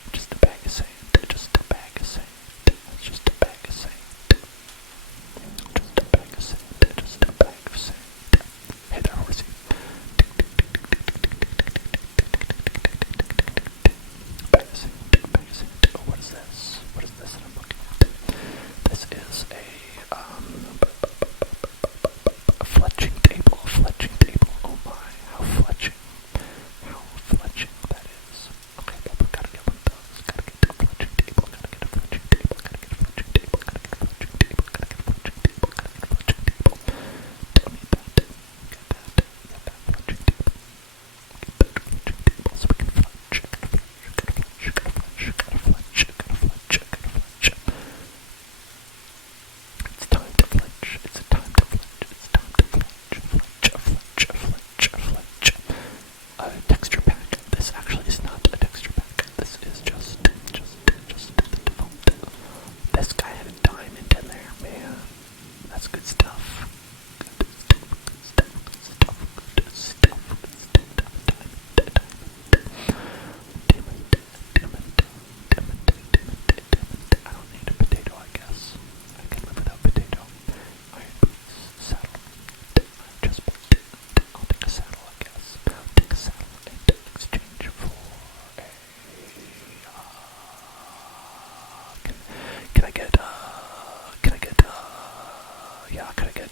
of sand. Just a bag of sand. That's just a bag of sand. Just a bag of sand. Just a bag of sand. Hey there, horsey. Bag of sand. Bag of sand. Oh, what is this? What is this that I'm looking at? This is a fletching table. A fletching table. Oh my, how fletching. How fletching that is. Okay, well, gotta get one of those. Gotta get a fletching table. Gotta get a fletching table. Gotta get a fletching table. Gotta get a fletching table. Gotta get a fletching table. Gotta get a fletching table. Don't need that. Get that. Get that fletching table. Get that fletching table so we can fletch. Gotta fletch. Gotta fletch. Gotta fletch. Gotta fletch. Gotta fletch. It's time to fletch. It's a time to fletch. It's time to fletch. Fletch. Fletch. Fletch. Texture pack. This actually is not a texture pack. This is just the default. This guy had a diamond in there, man. That's good stuff. Good stuff. Good stuff. Good stuff. Good stuff. Diamond. I don't need a potato, I guess. I can live without potato. Iron boots. Saddle. I'll take a saddle, I guess. I'll take a saddle in exchange for a, can I get, yeah, can I get,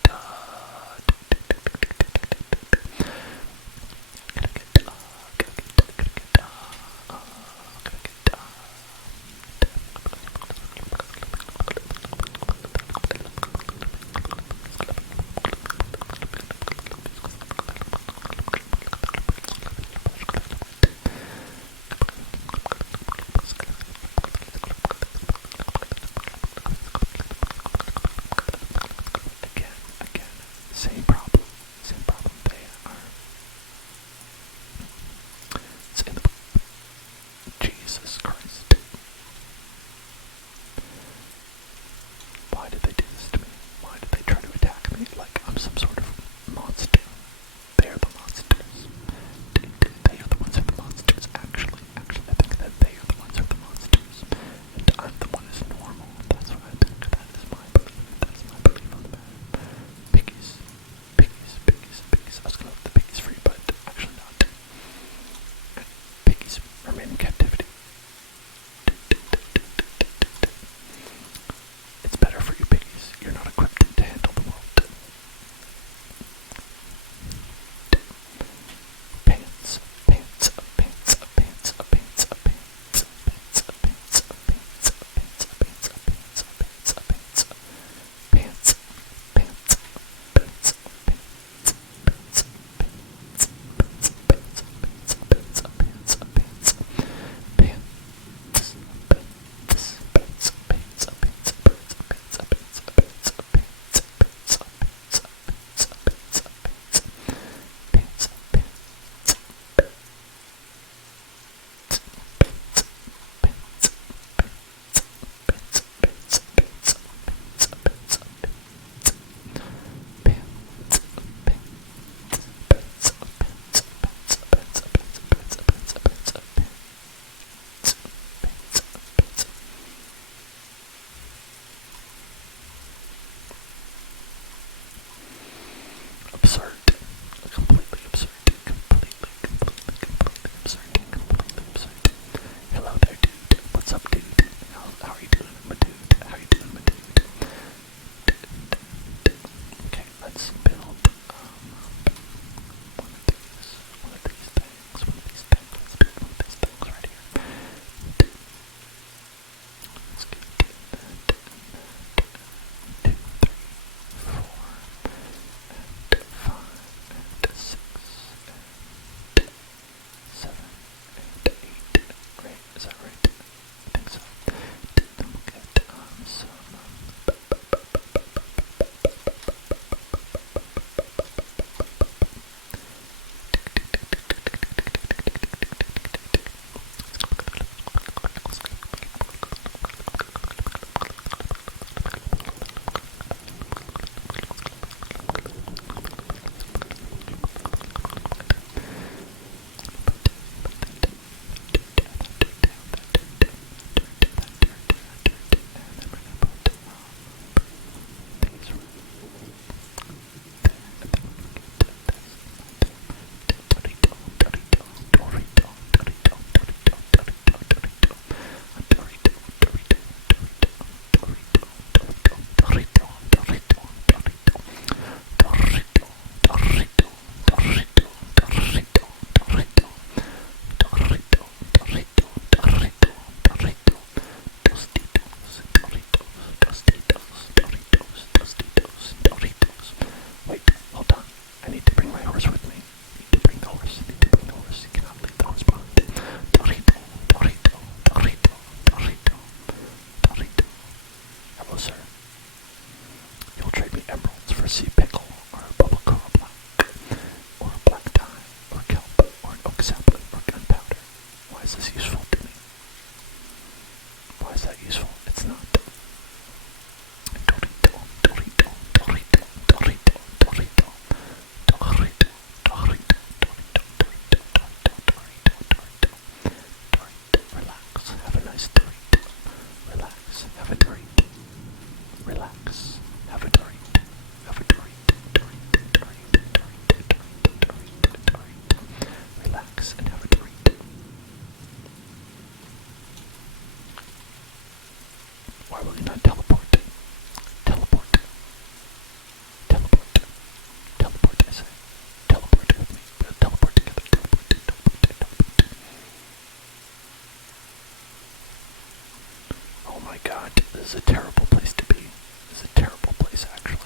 Why will you not teleport? Teleport. Teleport. Teleport, I say. Teleport with me. We'll teleport together. Teleport. Oh my god, this is a terrible place to be. This is a terrible place, actually.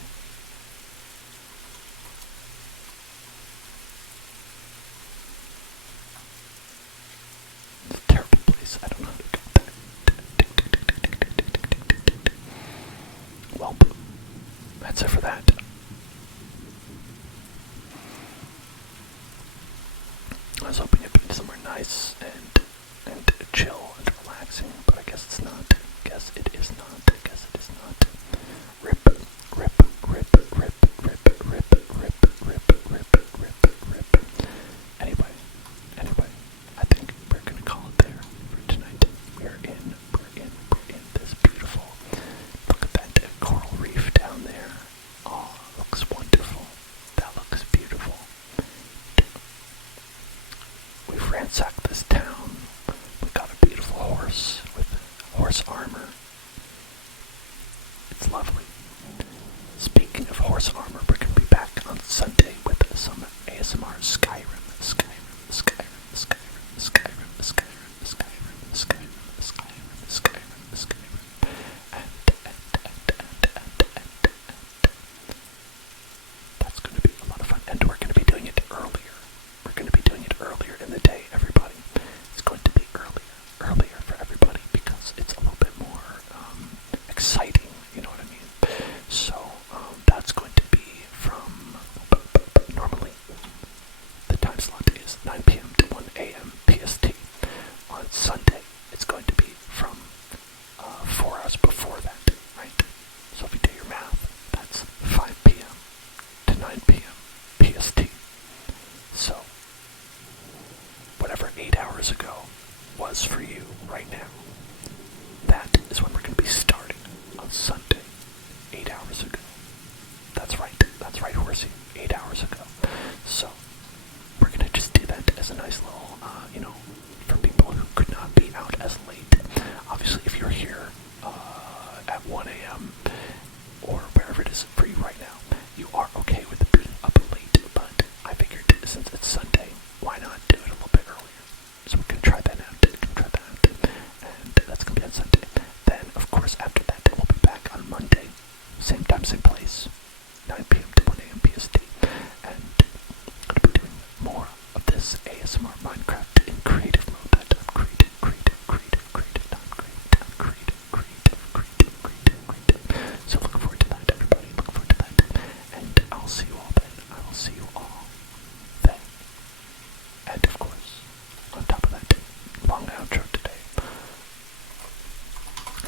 It's a terrible place. I don't know how to get there. Well, that's it for that. I was hoping it'd be somewhere nice and chill and relaxing, but I guess it's not. Guess it is not. Guess it is not. Rip, rip, rip, rip, rip, rip, rip, rip, rip, rip, rip. Anyway, I think we're gonna call it there for tonight. We're in this beautiful. Look at that coral reef down there. Oh, it looks wonderful. That looks beautiful. We've ransacked this town. We got a beautiful horse with horse armor. It's lovely. Speaking of horse armor, we're going to be back on Sunday with some ASMR Skyrim. And that's going to be a lot of fun. And we're going to be doing it earlier. We're going to be doing it earlier in the day, everybody. It's going to be earlier for everybody because it's a little bit more exciting, you know what I mean? So that's going to be from, normally the time slot is 9 p.m. to 1 a.m. PST. On Sunday, it's going to be from 4 hours before that, right? So if you do your math, that's 5 p.m. to 9 p.m. PST. So, whatever 8 hours ago was for you right now, that is when we're going to be starting on Sunday, 8 hours ago. That's right, horsey, 8 hours ago. So, we're going to just do that as a nice little, for people who could not be out as late. Obviously, if you're here at 1 a.m. or wherever it is for you right now, you are okay with being up late, but I figured since it's Sunday, why not do it a little bit earlier? So we can try that out, and that's going to be on Sunday. Then, of course, after that, we'll be back on Monday, same time, same place, 9 p.m. to 1 a.m. PST, and I'm going to be doing more of this ASMR Minecraft in creative mode that I'm creative. So look forward to that, everybody. Look forward to that. And I'll see you all then. I will see you all then. And of course, on top of that, long outro today.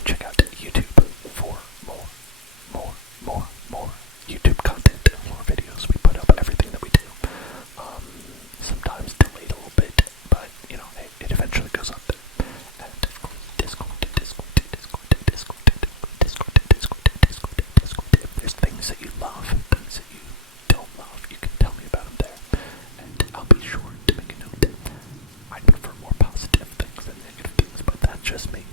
Check out YouTube for more YouTube content, more videos. We put up everything that we do. Sometimes delayed a little bit, but it eventually goes up there. And of course, Discord. If there's things that you love, things that you don't love, you can tell me about them there, and I'll be sure to make a note. I prefer more positive things than negative things, but that's just me.